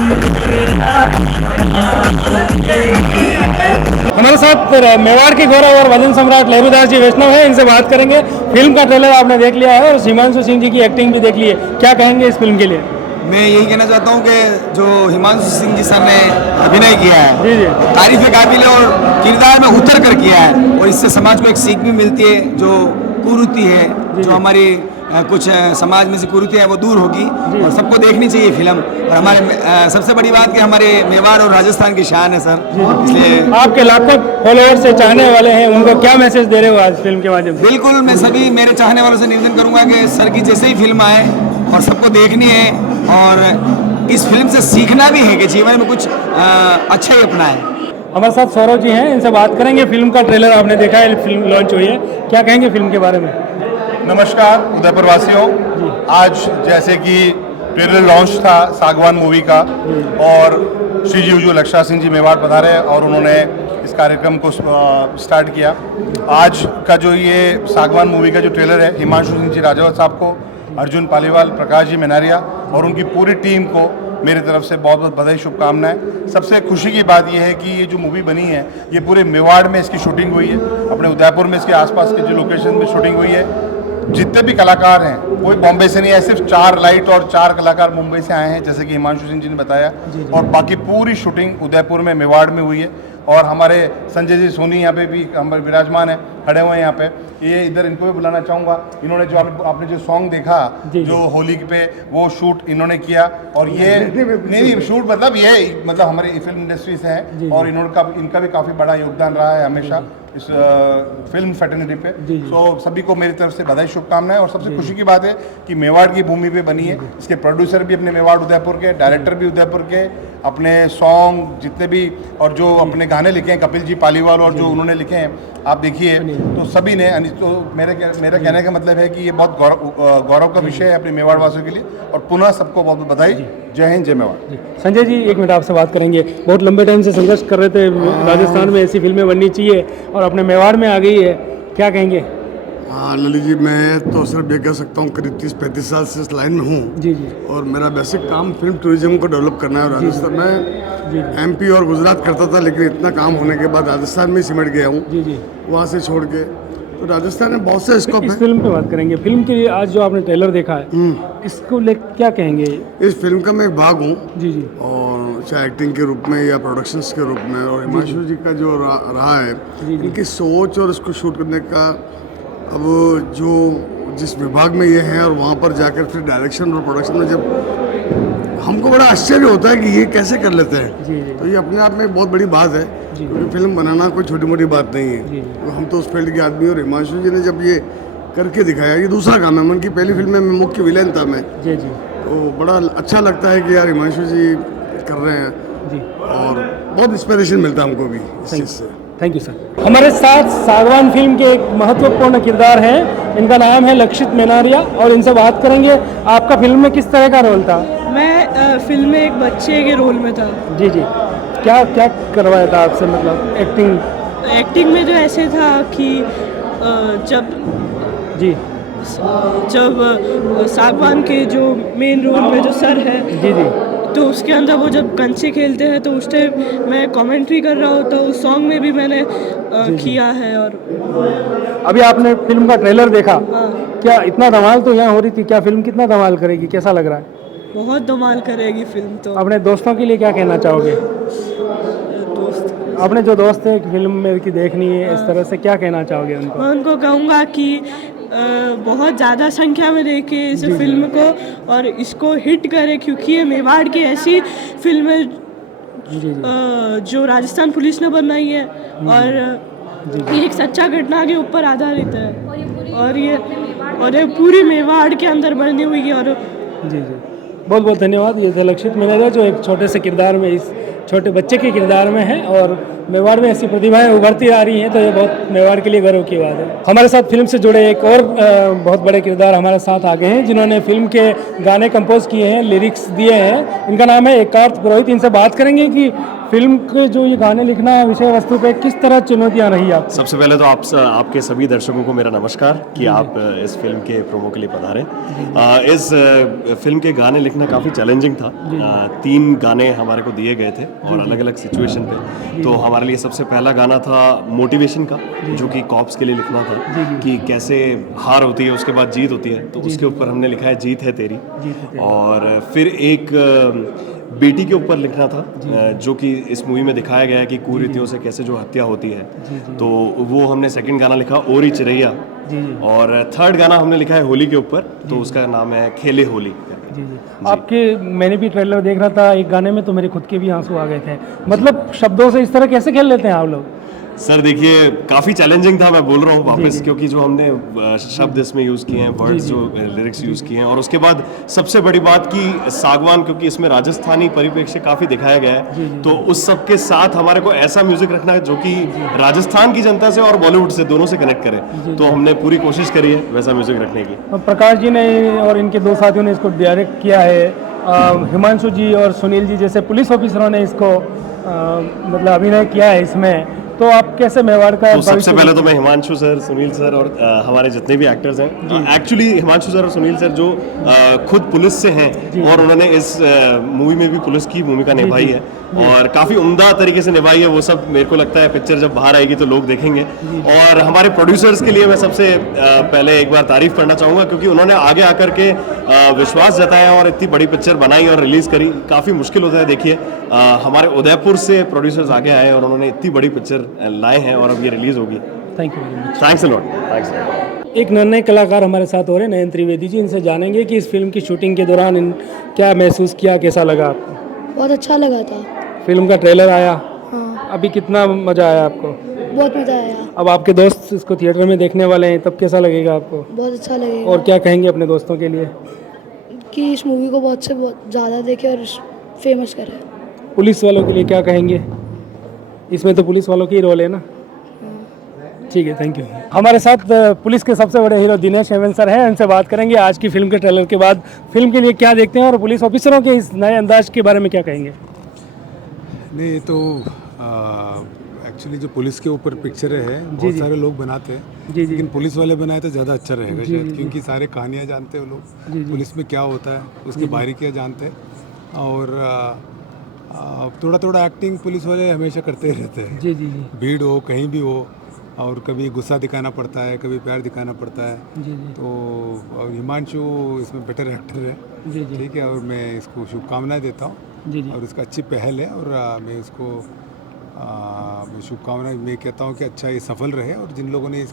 Thank you. हमारे साथ मेवाड़ के गौरव और भजन सम्राट लहरूदास जी वैष्णव है, इनसे बात करेंगे। फिल्म का ट्रेलर आपने देख लिया है और हिमांशु सिंह जी की एक्टिंग भी देख ली है, क्या कहेंगे इस फिल्म के लिए? मैं यही कहना चाहता हूँ कि जो हिमांशु सिंह जी सर ने अभिनय किया है तारीफ काबिल है और किरदार में उतर कर किया है, और इससे समाज को एक सीख भी मिलती है। जो कुरीति है, जो हमारी कुछ समाज में से कुरीति है, वो दूर होगी और सबको देखनी चाहिए फिल्म। और हमारे सबसे बड़ी बात कि हमारे मेवाड़ और राजस्थान की शान है सर, इसलिए आपके लाखों फॉलोअर्स से चाहने वाले हैं, उनको क्या मैसेज दे रहे हो आज फिल्म के माध्यम से? बिल्कुल, मैं सभी मेरे चाहने वालों से निवेदन करूंगा कि सर की जैसे ही फिल्म आए और सबको देखनी है, और इस फिल्म से सीखना भी है कि जीवन में कुछ अच्छा ही अपना है। हमारे साथ सौरभ जी हैं, इनसे बात करेंगे। फिल्म का ट्रेलर आपने देखा है, फिल्म लॉन्च हुई है, क्या कहेंगे फिल्म के बारे में? नमस्कार उदयपुर वासियों, आज जैसे कि ट्रेलर लॉन्च था सागवान मूवी का और श्री जी उज्जवल लक्षा सिंह जी मेवाड़ पधारे और उन्होंने इस कार्यक्रम को स्टार्ट किया। आज का जो ये सागवान मूवी का जो ट्रेलर है, हिमांशु सिंह जी राजावत साहब को, अर्जुन पालीवाल, प्रकाश जी मेनारिया और उनकी पूरी टीम को मेरी तरफ से बहुत बहुत बधाई, शुभकामनाएं। सबसे खुशी की बात यह है कि ये जो मूवी बनी है ये पूरे मेवाड़ में इसकी शूटिंग हुई है, अपने उदयपुर में इसके आसपास के जो लोकेशन में शूटिंग हुई है। जितने भी कलाकार हैं कोई बॉम्बे से नहीं है, सिर्फ 4 लाइट और 4 कलाकार मुंबई से आए हैं, जैसे कि हिमांशु सिंह जी ने बताया, और बाकी पूरी शूटिंग उदयपुर में मेवाड़ में हुई है। और हमारे संजय जी सोनी यहाँ पे भी हमारे विराजमान है, खड़े हुए हैं यहाँ पे। ये इधर इनको भी बुलाना चाहूँगा। इन्होंने जो आपने जो सॉन्ग देखा जो होली पे, वो शूट इन्होंने किया। और ये नहीं शूट मतलब ये मतलब हमारी फिल्म इंडस्ट्री से है और इनका भी काफ़ी बड़ा योगदान रहा है हमेशा इस फिल्म फैटर्निटी पे। तो सभी को मेरी तरफ से बधाई, शुभकामनाएं। और सबसे खुशी की बात है कि मेवाड़ की भूमि पे बनी है, इसके प्रोड्यूसर भी अपने मेवाड़ उदयपुर के, डायरेक्टर भी उदयपुर के, अपने सॉन्ग जितने भी और जो अपने गाने लिखे हैं कपिल जी पालीवाल और जो उन्होंने लिखे हैं आप देखिए, तो सभी ने। तो मेरा कहने का मतलब है कि ये बहुत गौरव का विषय है अपने मेवाड़ वासियों के लिए। और पुनः सबको बहुत बहुत बधाई। जय हिंद, जय मेवाड़। संजय जी, एक मिनट आपसे बात करेंगे। बहुत लंबे टाइम से संघर्ष कर रहे थे, राजस्थान में ऐसी फिल्में बननी चाहिए और अपने मेवाड़ में आ गई है, क्या कहेंगे? हाँ ललित जी, मैं तो सिर्फ ये कह सकता हूँ करीब 30-35 साल से इस लाइन में हूँ। जी जी। और मेरा बेसिक काम फिल्म टूरिज्म को डेवलप करना है। और राजस्थान में MP और गुजरात करता था, लेकिन इतना काम होने के बाद राजस्थान में सिमट गया हूँ, वहाँ से छोड़ के। तो राजस्थान में बहुत से स्कोप है। इस फिल्म पे बात करेंगे। फिल्म के लिए आज जो आपने ट्रेलर देखा है, इसको ले क्या कहेंगे? इस फिल्म का मैं एक भाग हूँ। जी जी। और चाहे एक्टिंग के रूप में या प्रोडक्शंस के रूप में। और हिमांशु जी का जो रहा है, इनकी सोच और इसको शूट करने का, अब जो जिस विभाग में ये हैं और वहाँ पर जाकर फिर डायरेक्शन और प्रोडक्शन में जब हमको बड़ा आश्चर्य होता है कि ये कैसे कर लेते हैं। तो ये अपने आप में बहुत बड़ी बात है, क्योंकि फिल्म बनाना कोई छोटी मोटी बात नहीं है। तो हम तो उस फील्ड के आदमी, और हिमांशु जी ने जब ये करके दिखाया, ये दूसरा काम है। उनकी पहली फिल्म में मुख्य विलेन था मैं। तो बड़ा अच्छा लगता है कि यार हिमांशु जी कर रहे हैं और बहुत इंस्पिरेशन मिलता है हमको भी इस चीज़ से। Thank you sir. हमारे साथ सागवान फिल्म के एक महत्वपूर्ण किरदार हैं, इनका नाम है लक्षित मेनारिया और इनसे बात करेंगे। आपका फिल्म में किस तरह का रोल था? मैं फिल्म में एक बच्चे के रोल में था। जी जी। क्या क्या करवाया था आपसे, मतलब एक्टिंग में जो ऐसे था कि जब सागवान के जो मेन रोल में जो सर है, जी जी, तो उसके अंदर वो जब कंचे खेलते हैं तो उस टाइम मैं कमेंट्री कर रहा होता हूँ, उस सॉन्ग में भी मैंने किया है। और अभी आपने फिल्म का ट्रेलर देखा, क्या इतना धमाल तो यहाँ हो रही थी, क्या फिल्म कितना धमाल करेगी, कैसा लग रहा है? बहुत धमाल करेगी फिल्म। तो अपने दोस्तों के लिए क्या कहना चाहोगे? अपने जो दोस्त हैं फिल्म में की देखनी है, इस तरह से क्या कहना चाहोगे उनको? मैं उनको कहूँगा कि बहुत ज़्यादा संख्या में देखें इस फिल्म को और इसको हिट करें, क्योंकि ये मेवाड़ की ऐसी फिल्में जो राजस्थान पुलिस ने बनाई है और ये एक सच्चा घटना के ऊपर आधारित है और ये पूरी मेवाड़ के अंदर बनी हुई है। और जी जी, बहुत बहुत धन्यवाद। ये थे लक्षित मेनारिया, जो एक छोटे से किरदार में, इस छोटे बच्चे के किरदार में है और मेवाड़ में ऐसी प्रतिभाएं उभरती आ रही हैं, तो ये बहुत मेवाड़ के लिए गर्व की बात है। हमारे साथ फिल्म से जुड़े एक और बहुत बड़े किरदार हमारे साथ आ गए हैं, जिन्होंने फिल्म के गाने कंपोज किए हैं, लिरिक्स दिए हैं। इनका नाम है एकार्थ पुरोहित। इनसे बात करेंगे कि फिल्म के जो ये गाने लिखना विषय वस्तु पे किस तरह चुनौतियाँ रही आप? सबसे पहले तो आपके सभी दर्शकों को मेरा नमस्कार कि आप इस फिल्म के प्रोमो के लिए पधारे। इस फिल्म के गाने लिखना काफ़ी चैलेंजिंग था। 3 गाने हमारे को दिए गए थे और अलग अलग सिचुएशन पे, तो हमारे लिए सबसे पहला गाना था मोटिवेशन का, जो कि कॉप्स के लिए लिखना था कि कैसे हार होती है उसके बाद जीत होती है, तो उसके ऊपर हमने लिखा है जीत है तेरी। और फिर एक बेटी के ऊपर लिखना था, जो कि इस मूवी में दिखाया गया है कि कुरीतियों से कैसे जो हत्या होती है, तो वो हमने सेकंड गाना लिखा ओरी चिरैया। और थर्ड गाना हमने लिखा है होली के ऊपर, तो उसका नाम है खेले होली। आपके मैंने भी ट्रेलर देख रहा था, एक गाने में तो मेरे खुद के भी आंसू आ गए थे। मतलब शब्दों से इस तरह कैसे खेल लेते हैं आप लोग? सर देखिए, काफ़ी चैलेंजिंग था, मैं बोल रहा हूँ वापस, क्योंकि जो हमने शब्द इसमें यूज़ किए हैं, वर्ड्स जो लिरिक्स यूज़ किए हैं, और उसके बाद सबसे बड़ी बात कि सागवान, क्योंकि इसमें राजस्थानी परिप्रेक्ष्य काफ़ी दिखाया गया है, तो उस सब के साथ हमारे को ऐसा म्यूजिक रखना है जो कि राजस्थान की जनता से और बॉलीवुड से दोनों से कनेक्ट करे, तो हमने पूरी कोशिश करी है वैसा म्यूजिक रखने की। प्रकाश जी ने और इनके दो साथियों ने इसको डायरेक्ट किया है, हिमांशु जी और सुनील जी जैसे पुलिस ऑफिसरों ने इसको मतलब अभिनय किया है इसमें, तो आप कैसे मेवाड़ का? तो सबसे पहले तो मैं हिमांशु सर, सुनील सर और हमारे जितने भी एक्टर्स हैं, एक्चुअली हिमांशु सर और सुनील सर जो खुद पुलिस से हैं और उन्होंने इस मूवी में भी पुलिस की भूमिका निभाई है और काफ़ी उम्दा तरीके से निभाई है। वो सब मेरे को लगता है पिक्चर जब बाहर आएगी तो लोग देखेंगे। और हमारे प्रोड्यूसर्स के लिए मैं सबसे पहले एक बार तारीफ करना चाहूँगा, क्योंकि उन्होंने आगे आकर के विश्वास जताया और इतनी बड़ी पिक्चर बनाई और रिलीज़ करी। काफ़ी मुश्किल होता है, देखिए हमारे उदयपुर से प्रोड्यूसर्स आगे आए और उन्होंने इतनी बड़ी पिक्चर लाए हैं और अब ये रिलीज़ होगी। Thank you very much. Thanks a lot. Thanks. एक नए कलाकार हमारे साथ हो रहे हैं, नयन त्रिवेदी जी, इनसे जानेंगे कि इस फिल्म की शूटिंग के दौरान क्या महसूस किया, कैसा लगा आपको? बहुत अच्छा लगा था। फिल्म का ट्रेलर आया, हाँ अभी कितना मज़ा आया आपको? बहुत मज़ा आया। अब आपके दोस्त इसको थिएटर में देखने वाले हैं, तब कैसा लगेगा आपको? बहुत अच्छा लगेगा। और क्या कहेंगे अपने दोस्तों के लिए? कि इस मूवी को बहुत से बहुत ज़्यादा देखें और फेमस करें। पुलिस वालों के लिए क्या कहेंगे? इसमें तो पुलिस वालों की ही रोल है ना। ठीक है, थैंक यू। हमारे साथ पुलिस के सबसे बड़े हीरो दिनेश हेमंत सर हैं, उनसे बात करेंगे आज की फिल्म के ट्रेलर के बाद फिल्म के लिए क्या देखते हैं और पुलिस ऑफिसरों के इस नए अंदाज के बारे में क्या कहेंगे। नहीं, तो एक्चुअली जो पुलिस के ऊपर पिक्चर है बहुत सारे लोग बनाते हैं, लेकिन पुलिस वाले बनाए तो ज़्यादा अच्छा रहेगा शायद, क्योंकि सारे कहानियाँ जानते हैं वो लोग, पुलिस में क्या होता है उसकी बारीकियाँ जानते हैं। और थोड़ा थोड़ा एक्टिंग पुलिस वाले हमेशा करते ही रहते हैं। जी जी जी। भीड़ हो कहीं भी हो, और कभी गुस्सा दिखाना पड़ता है, कभी प्यार दिखाना पड़ता है। जी जी। तो और हिमांशु इसमें बेटर एक्टर है। जी जी। ठीक है, और मैं इसको शुभकामनाएं देता हूँ। जी जी। और इसका अच्छी पहल है, और मैं इसको शुभकामनाएं मैं कहता हूँ कि अच्छा ये सफल रहे, और जिन लोगों ने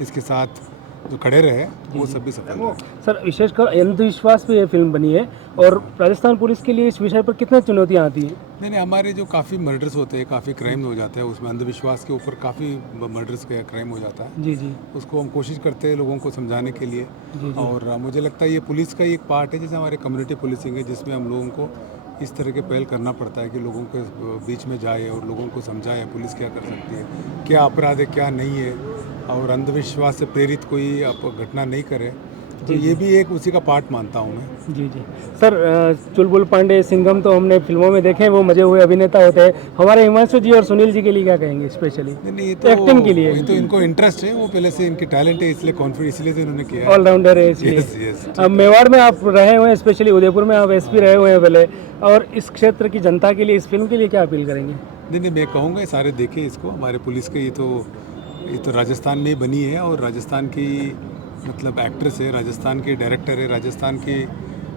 इसके साथ जो खड़े रहे वो सभी सफल रहे। सर, विशेषकर अंधविश्वास पे ये फिल्म बनी है, और राजस्थान पुलिस के लिए इस विषय पर कितनी चुनौतियाँ आती हैं? नहीं, हमारे जो काफ़ी मर्डर्स होते हैं, काफ़ी क्राइम हो जाते हैं, उसमें अंधविश्वास के ऊपर काफ़ी मर्डर्स का क्राइम हो जाता है। जी जी। उसको हम कोशिश करते हैं लोगों को समझाने के लिए। जी जी। और मुझे लगता है ये पुलिस का ही एक पार्ट है, जैसे हमारे कम्युनिटी पुलिसिंग है, जिसमें हम लोगों को इस तरह के पहल करना पड़ता है कि लोगों के बीच में जाए और लोगों को समझाए पुलिस क्या कर सकती है, क्या अपराध है क्या नहीं है, और अंधविश्वास से प्रेरित कोई घटना नहीं करे। तो ये भी एक उसी का पार्ट मानता हूँ मैं। जी जी। सर, चुलबुल पांडे, सिंघम तो हमने फिल्मों में देखे हैं, वो मजे हुए अभिनेता होते हैं। हमारे हिमांशु जी और सुनील जी के लिए क्या कहेंगे स्पेशली? नहीं, तो एक्टिंग के लिए तो इनको इंटरेस्ट है, वो पहले से इनकी टैलेंट है, इसलिए कॉन्फिडेंस इसलिए से इन्होंने किया, ऑलराउंडर है इसलिए। Yes yes. अब मेवाड़ में आप रहे हुए हैं, स्पेशली उदयपुर में आप एसपी रहे हुए हैं पहले, और इस क्षेत्र की जनता के लिए इस फिल्म के लिए क्या अपील करेंगे? नहीं, मैं कहूँगा सारे देखें इसको। हमारे पुलिस के ये तो राजस्थान में ही बनी है, और राजस्थान की मतलब एक्ट्रेस है, राजस्थान के डायरेक्टर है, राजस्थान की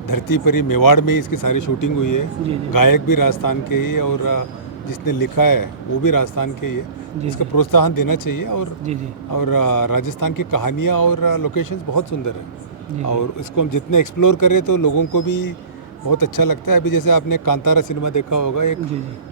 धरती पर ही मेवाड़ में ही इसकी सारी शूटिंग हुई है। गायक भी राजस्थान के ही, और जिसने लिखा है वो भी राजस्थान के ही है। इसका प्रोत्साहन देना चाहिए। और राजस्थान की कहानियाँ और लोकेशंस बहुत सुंदर है, और इसको हम जितने एक्सप्लोर करें तो लोगों को भी बहुत अच्छा लगता है। अभी जैसे आपने कांतारा सिनेमा देखा होगा, एक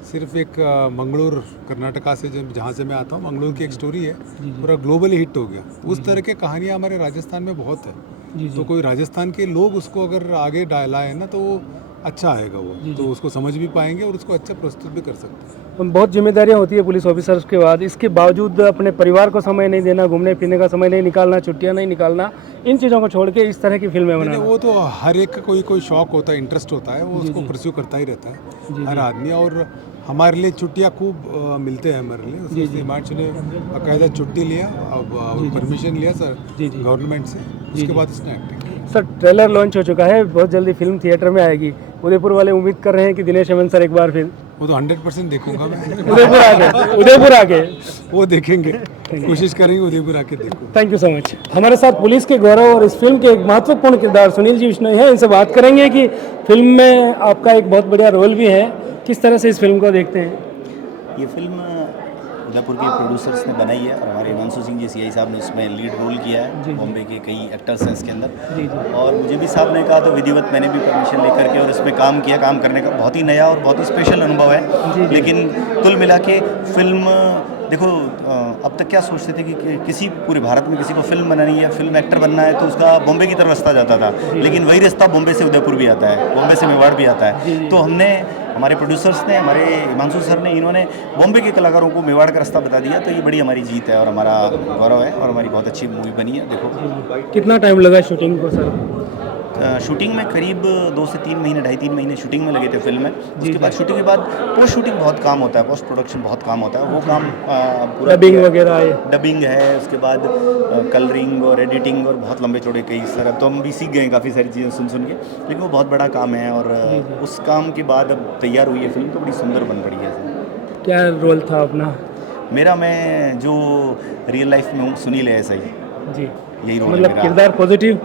सिर्फ एक मंगलूर कर्नाटका से जहाँ से मैं आता हूँ, मंगलूर की एक स्टोरी है, पूरा ग्लोबली हिट हो गया। उस तरह के कहानियाँ हमारे राजस्थान में बहुत है। तो कोई राजस्थान के लोग उसको अगर आगे डालाए ना तो वो अच्छा आएगा, वो तो उसको समझ भी पाएंगे और उसको अच्छा प्रस्तुत भी कर सकते हैं। बहुत जिम्मेदारियां होती है पुलिस ऑफिसर्स के बाद, इसके बावजूद अपने परिवार को समय नहीं देना, घूमने फिरने का समय नहीं निकालना, छुट्टियां नहीं निकालना, इन चीज़ों को छोड़ के इस तरह की फिल्में बनाना। वो तो हर एक का कोई शौक होता है, इंटरेस्ट होता है, वो उसको परस्यू करता ही रहता है हर आदमी। और हमारे लिए छुट्टियाँ खूब मिलते हैं हमारे लिए। उसमें हिमांशु ने बाकायदा छुट्टी लिया, अब परमिशन लिया सर गवर्नमेंट से, उसके बाद उसने एक्टिंग। सर, ट्रेलर लॉन्च हो चुका है, बहुत जल्दी फिल्म थिएटर में आएगी, उदयपुर वाले उम्मीद कर रहे हैं कि दिनेश हेमंत सर एक बार फिर वो तो 100% देखूंगा मैं। उदयपुर आके वो देखेंगे, कोशिश करेंगे उदयपुर आके देखो। Thank you so much. हमारे साथ पुलिस के गौरव और इस फिल्म के एक महत्वपूर्ण किरदार सुनील जी बिश्नोई है, इनसे बात करेंगे कि फिल्म में आपका एक बहुत बढ़िया रोल भी है, किस तरह से इस फिल्म को देखते हैं? ये फिल्म उदयपुर के प्रोड्यूसर्स ने बनाई है और हमारे हिमांशु सिंह जी सीआई साहब ने उसमें लीड रोल किया है। बॉम्बे के कई एक्टर्स हैं इसके अंदर और मुझे भी साहब ने कहा तो विधिवत मैंने भी परमिशन लेकर के और इसमें काम किया। काम करने का बहुत ही नया और बहुत ही स्पेशल अनुभव है। लेकिन कुल मिला के फिल्म देखो अब तक क्या सोचते थे कि किसी पूरे भारत में किसी को फिल्म बनानी है, फिल्म एक्टर बनना है तो उसका बॉम्बे की तरफ रास्ता जाता था, लेकिन वही रास्ता बॉम्बे से उदयपुर भी आता है, बॉम्बे से मेवाड़ भी आता है। तो हमने हमारे प्रोड्यूसर्स ने, हमारे हिमांशु सर ने, इन्होंने बॉम्बे के कलाकारों को मेवाड़ का रास्ता बता दिया, तो ये बड़ी हमारी जीत है और हमारा गौरव है और हमारी बहुत अच्छी मूवी बनी है। देखो कितना टाइम लगा शूटिंग को सर? शूटिंग में करीब 2 से 3 महीने, 2.5-3 महीने शूटिंग में लगे थे फिल्म में। उसके बाद शूटिंग के बाद पोस्ट शूटिंग बहुत काम होता है, पोस्ट प्रोडक्शन बहुत काम होता है, वो काम पूरा डबिंग वगैरह है, डबिंग है, उसके बाद कलरिंग और एडिटिंग और बहुत लंबे चौड़े कई सारे, तो हम भी सीख गए काफ़ी सारी चीज़ें सुन के, लेकिन वो बहुत बड़ा काम है और उस काम के बाद अब तैयार हुई है फिल्म तो बड़ी सुंदर बन पड़ी है। क्या रोल था अपना? मेरा, मैं जो रियल लाइफ में हूँ सुनील है ऐसा ही जी, यही रोल मतलब किरदार पॉजिटिव?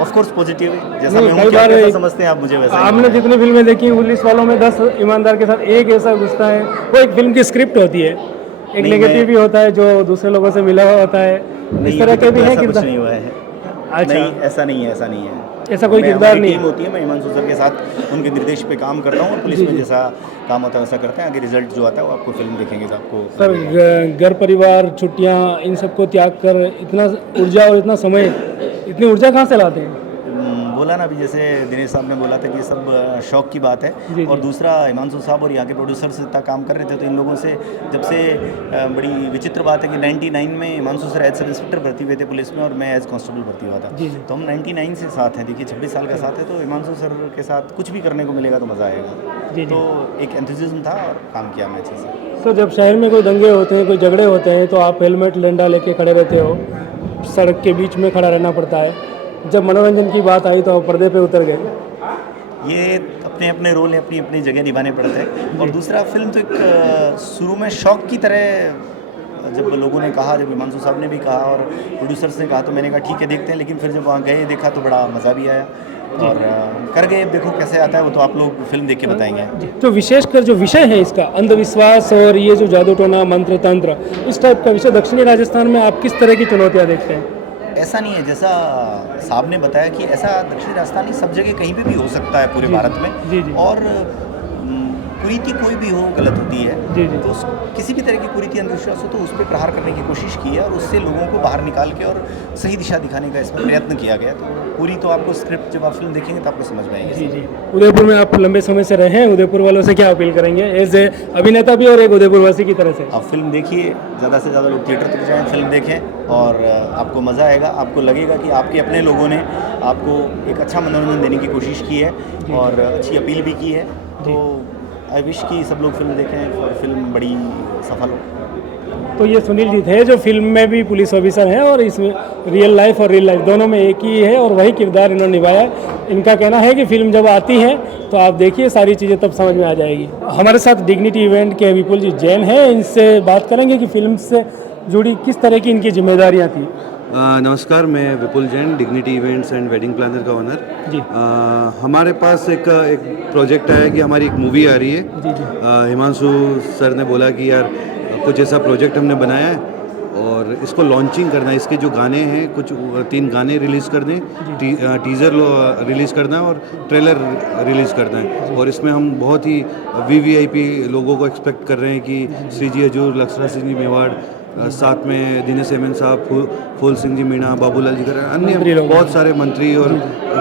ऑफ कोर्स पॉजिटिव है, जैसा मैं हूँ क्या समझते हैं आप मुझे वैसा। आपने जितनी फिल्में देखी पुलिस वालों में 10 ईमानदार के साथ एक ऐसा घुसता है, वो एक फिल्म की स्क्रिप्ट होती है, एक नेगेटिव भी होता है जो दूसरे लोगों से मिला हुआ होता है, इस तरह के भी है किरदार? नहीं हुआ है। अच्छा, नहीं ऐसा नहीं है, ऐसा नहीं है, ऐसा कोई किरदार नहीं होती है। मैं हिमांशु सर के साथ उनके निर्देश पे काम करता हूँ और पुलिस में जैसा काम होता है वैसा करते हैं। आगे रिजल्ट जो आता है वो आपको फिल्म देखेंगे तो आपको। सर घर परिवार छुट्टियाँ इन सबको त्याग कर इतना ऊर्जा और इतना समय, इतनी ऊर्जा कहाँ से लाते हैं? बोला ना अभी, जैसे दिनेश साहब ने बोला था कि ये सब शौक की बात है और दूसरा हिमांशु साहब और यहाँ के प्रोड्यूसर्स इतना काम कर रहे थे तो इन लोगों से जब से बड़ी विचित्र बात है कि 99 में Himanshu sir as sub inspector भर्ती हुए थे पुलिस में और मैं एज कांस्टेबल भर्ती हुआ था, तो हम 99 से साथ हैं। देखिए 26 साल का साथ है, तो हिमांशु सर के साथ कुछ भी करने को मिलेगा तो मज़ा आएगा। तो एक एंथुसिज्म था और काम किया मैं अच्छे से। तो जब शहर में कोई दंगे होते हैं, कोई झगड़े होते हैं तो आप हेलमेट डंडा लेके खड़े रहते हो, सड़क के बीच में खड़ा रहना पड़ता है, जब मनोरंजन की बात आई तो पर्दे पे उतर गए। ये अपने अपने रोल है, अपनी अपनी जगह निभाने पड़ते हैं। और दूसरा फिल्म तो एक शुरू में शौक की तरह जब लोगों ने कहा, जब हिमांशु साहब ने भी कहा और प्रोड्यूसर्स ने कहा तो मैंने कहा ठीक है देखते हैं, लेकिन फिर जब वहाँ गए देखा तो बड़ा मज़ा भी आया और कर गए। देखो कैसे आता है वो तो आप लोग फिल्म देख के बताएंगे। तो विशेषकर जो विषय है इसका अंधविश्वास और ये जो जादू टोना मंत्र तंत्र इस टाइप का विषय दक्षिणी राजस्थान में आप किस तरह की चुनौतियाँ देखते हैं? ऐसा नहीं है, जैसा साहब ने बताया कि ऐसा दक्षिणी राजस्थान नहीं, सब जगह कहीं पे भी हो सकता है पूरे भारत में। और कुरीति कोई भी हो गलत होती है, तो किसी भी तरह की कुरीति अंधविश्वास हो तो उस पर प्रहार करने की कोशिश की है और उससे लोगों को बाहर निकाल के और सही दिशा दिखाने का इसमें प्रयत्न किया गया। तो पूरी तो आपको स्क्रिप्ट जब आप फिल्म देखेंगे तो आपको समझ में आएगी। उदयपुर में आप लंबे समय से रहे हैं, उदयपुर वालों से क्या अपील करेंगे एज ए अभिनेता भी और एक उदयपुरवासी की तरह से? आप फिल्म देखिए, ज़्यादा से ज़्यादा लोग थिएटर तक जाएँ, फिल्म देखें और आपको मज़ा आएगा। आपको लगेगा कि आपके अपने लोगों ने आपको एक अच्छा मनोरंजन देने की कोशिश की है और अच्छी अपील भी की है। तो आई विश कि सब लोग फिल्म देखें और फिल्म बड़ी सफल हो। तो ये सुनील जी थे जो फिल्म में भी पुलिस ऑफिसर हैं और इसमें रियल लाइफ और रियल लाइफ दोनों में एक ही है और वही किरदार इन्होंने निभाया। इनका कहना है कि फिल्म जब आती है तो आप देखिए सारी चीज़ें तब समझ में आ जाएगी। हमारे साथ डिग्निटी इवेंट के विपुल जी जैन हैं, इनसे बात करेंगे कि फिल्म से जुड़ी किस तरह की इनकी जिम्मेदारियाँ थी। नमस्कार, मैं Vipul Jain, dignity events and wedding planner का ओनर जी। हमारे पास एक प्रोजेक्ट है कि हमारी एक मूवी आ रही है। हिमांशु सर ने बोला कि यार कुछ ऐसा प्रोजेक्ट हमने बनाया है और इसको लॉन्चिंग करना है। इसके जो गाने हैं कुछ 3 गाने रिलीज़ करने, टीज़र रिलीज़ करना है और ट्रेलर रिलीज़ करना है। और इसमें हम बहुत ही VVIP लोगों को एक्सपेक्ट कर रहे हैं कि श्री जी हजूर, लक्षरा सिंह जी मेवाड़, साथ में दिनेश हेमंत साहब, फूल सिंह जी मीणा, बाबूलाल जी कर अन्य बहुत सारे मंत्री और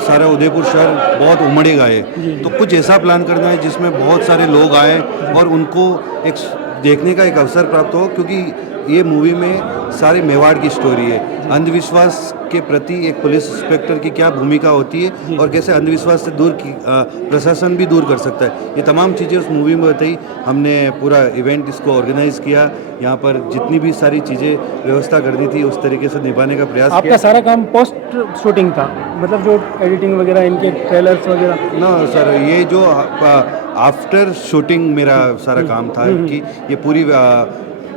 सारा उदयपुर शहर बहुत उमड़ेगा है। तो कुछ ऐसा प्लान करना है जिसमें बहुत सारे लोग आए और उनको एक देखने का एक अवसर प्राप्त हो, क्योंकि ये मूवी में सारी मेवाड़ की स्टोरी है। अंधविश्वास के प्रति एक पुलिस इंस्पेक्टर की क्या भूमिका होती है और कैसे अंधविश्वास से दूर की प्रशासन भी दूर कर सकता है, ये तमाम चीज़ें उस मूवी में बताई। हमने पूरा इवेंट इसको ऑर्गेनाइज किया, यहाँ पर जितनी भी सारी चीज़ें व्यवस्था करनी थी उस तरीके से निभाने का प्रयास आपका किया। सारा काम पोस्ट शूटिंग था, मतलब जो एडिटिंग वगैरह, इनके ट्रेलर्स वगैरह? ना सर, ये जो आफ्टर शूटिंग मेरा सारा काम था कि ये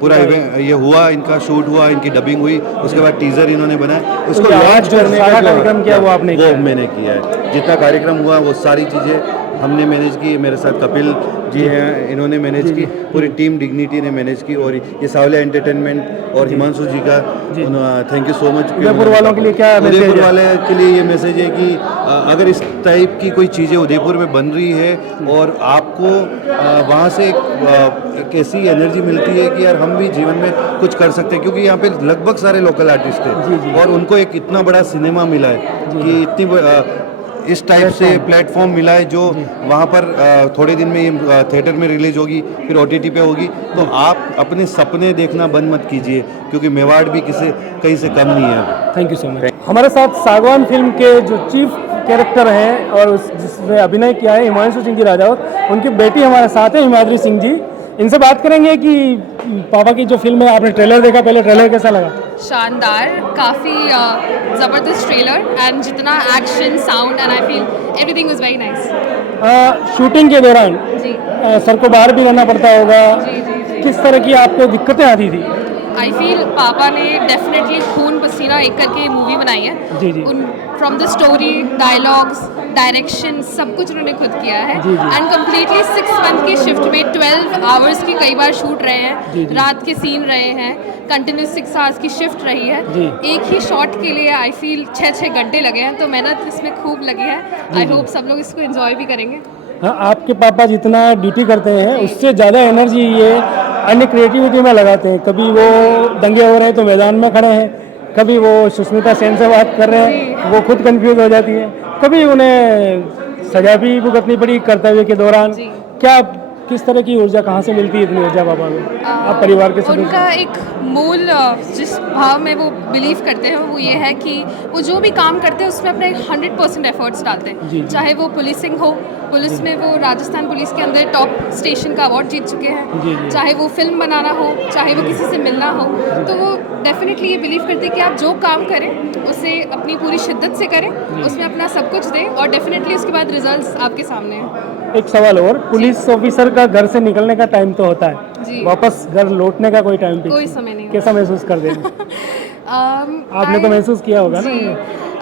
पूरा इवेंट ये हुआ, इनका शूट हुआ, इनकी डबिंग हुई, उसके बाद टीजर इन्होंने बनाया, उसको लॉन्च करने का कार्यक्रम किया वो आपने किया? मैंने किया है। जितना कार्यक्रम हुआ वो सारी चीज़ें हमने मैनेज की। मेरे साथ कपिल जी हैं, इन्होंने मैनेज की, पूरी टीम डिग्निटी ने मैनेज की, और ये सावलिया एंटरटेनमेंट और हिमांशु जी का thank you so much. Udaipur वालों के लिए क्या मैसेज है? उदयपुर वाले के लिए ये मैसेज है कि अगर इस टाइप की कोई चीज़ें उदयपुर में बन रही है और आपको वहाँ से एक ऐसी एनर्जी मिलती है कि यार हम भी जीवन में कुछ कर सकते हैं, क्योंकि यहाँ पे लगभग सारे लोकल आर्टिस्ट हैं और उनको एक इतना बड़ा सिनेमा मिला है कि इतनी इस टाइप से प्लेटफॉर्म मिला है जो वहाँ पर थोड़े दिन में ये थिएटर में रिलीज होगी, फिर OTT पे होगी। तो आप अपने सपने देखना बंद मत कीजिए, क्योंकि मेवाड़ भी कहीं से कम नहीं है। Thank you so much. हमारे साथ सागवान फिल्म के जो चीफ कैरेक्टर हैं और जिसमें अभिनय किया है हिमांशु सिंह जी राजावत, उनकी बेटी हमारे साथ है हिमाद्री सिंह जी। इनसे बात करेंगे कि पापा की जो फिल्म है, आपने ट्रेलर देखा, पहले ट्रेलर कैसा लगा? शानदार, काफ़ी ज़बरदस्त ट्रेलर एंड जितना action, sound and I feel everything was very nice. Shooting के दौरान सर को बाहर भी रहना पड़ता होगा, किस तरह की आपको दिक्कतें आती थी? आई फील पापा ने डेफिनेटली खून पसीना एक करके मूवी बनाई है। उन from the story, dialogues, direction, सब कुछ उन्होंने खुद किया है एंड कम्प्लीटली 6 मंथ की शिफ्ट में 12 आवर्स की कई बार शूट रहे हैं, रात के सीन रहे हैं, कंटिन्यूस 6 आवर्स की शिफ्ट रही है। एक ही शॉट के लिए आई फील 6 घंटे लगे हैं, तो मेहनत इसमें खूब लगी है। आई होप सब लोग इसको एंजॉय भी करेंगे। हाँ, आपके पापा जितना ड्यूटी करते हैं उससे ज़्यादा एनर्जी ये अन्य क्रिएटिविटी में लगाते हैं। कभी वो दंगे हो रहे हैं तो मैदान में खड़े हैं, कभी वो सुष्मिता सेन से बात कर रहे हैं, वो खुद कंफ्यूज हो जाती है, कभी उन्हें सजा भी भुगतनी पड़ी कर्तव्य के दौरान। क्या किस तरह की ऊर्जा, कहाँ से मिलती है इतनी ऊर्जा पापा को? आप परिवार के सदस्य? उनका एक मूल जिस भाव में वो बिलीव करते हैं वो ये है कि वो जो भी काम करते हैं उसमें अपने 100% एफर्ट्स डालते हैं। चाहे वो पुलिसिंग हो, पुलिस में वो राजस्थान पुलिस के अंदर टॉप स्टेशन का अवार्ड जीत चुके हैं, चाहे वो फिल्म बनाना हो, चाहे वो किसी से मिलना हो, तो वो डेफिनेटली ये बिलीव करते हैं कि आप जो काम करें उसे अपनी पूरी शिद्दत से करें, उसमें अपना सब कुछ दें और डेफिनेटली उसके बाद रिजल्ट्स आपके सामने हैं। एक सवाल और, पुलिस ऑफिसर का घर से निकलने का टाइम तो होता है, वापस घर लौटने का कोई टाइम? कोई समय नहीं। कैसा महसूस कर देंगे? आपने तो महसूस किया होगा ना?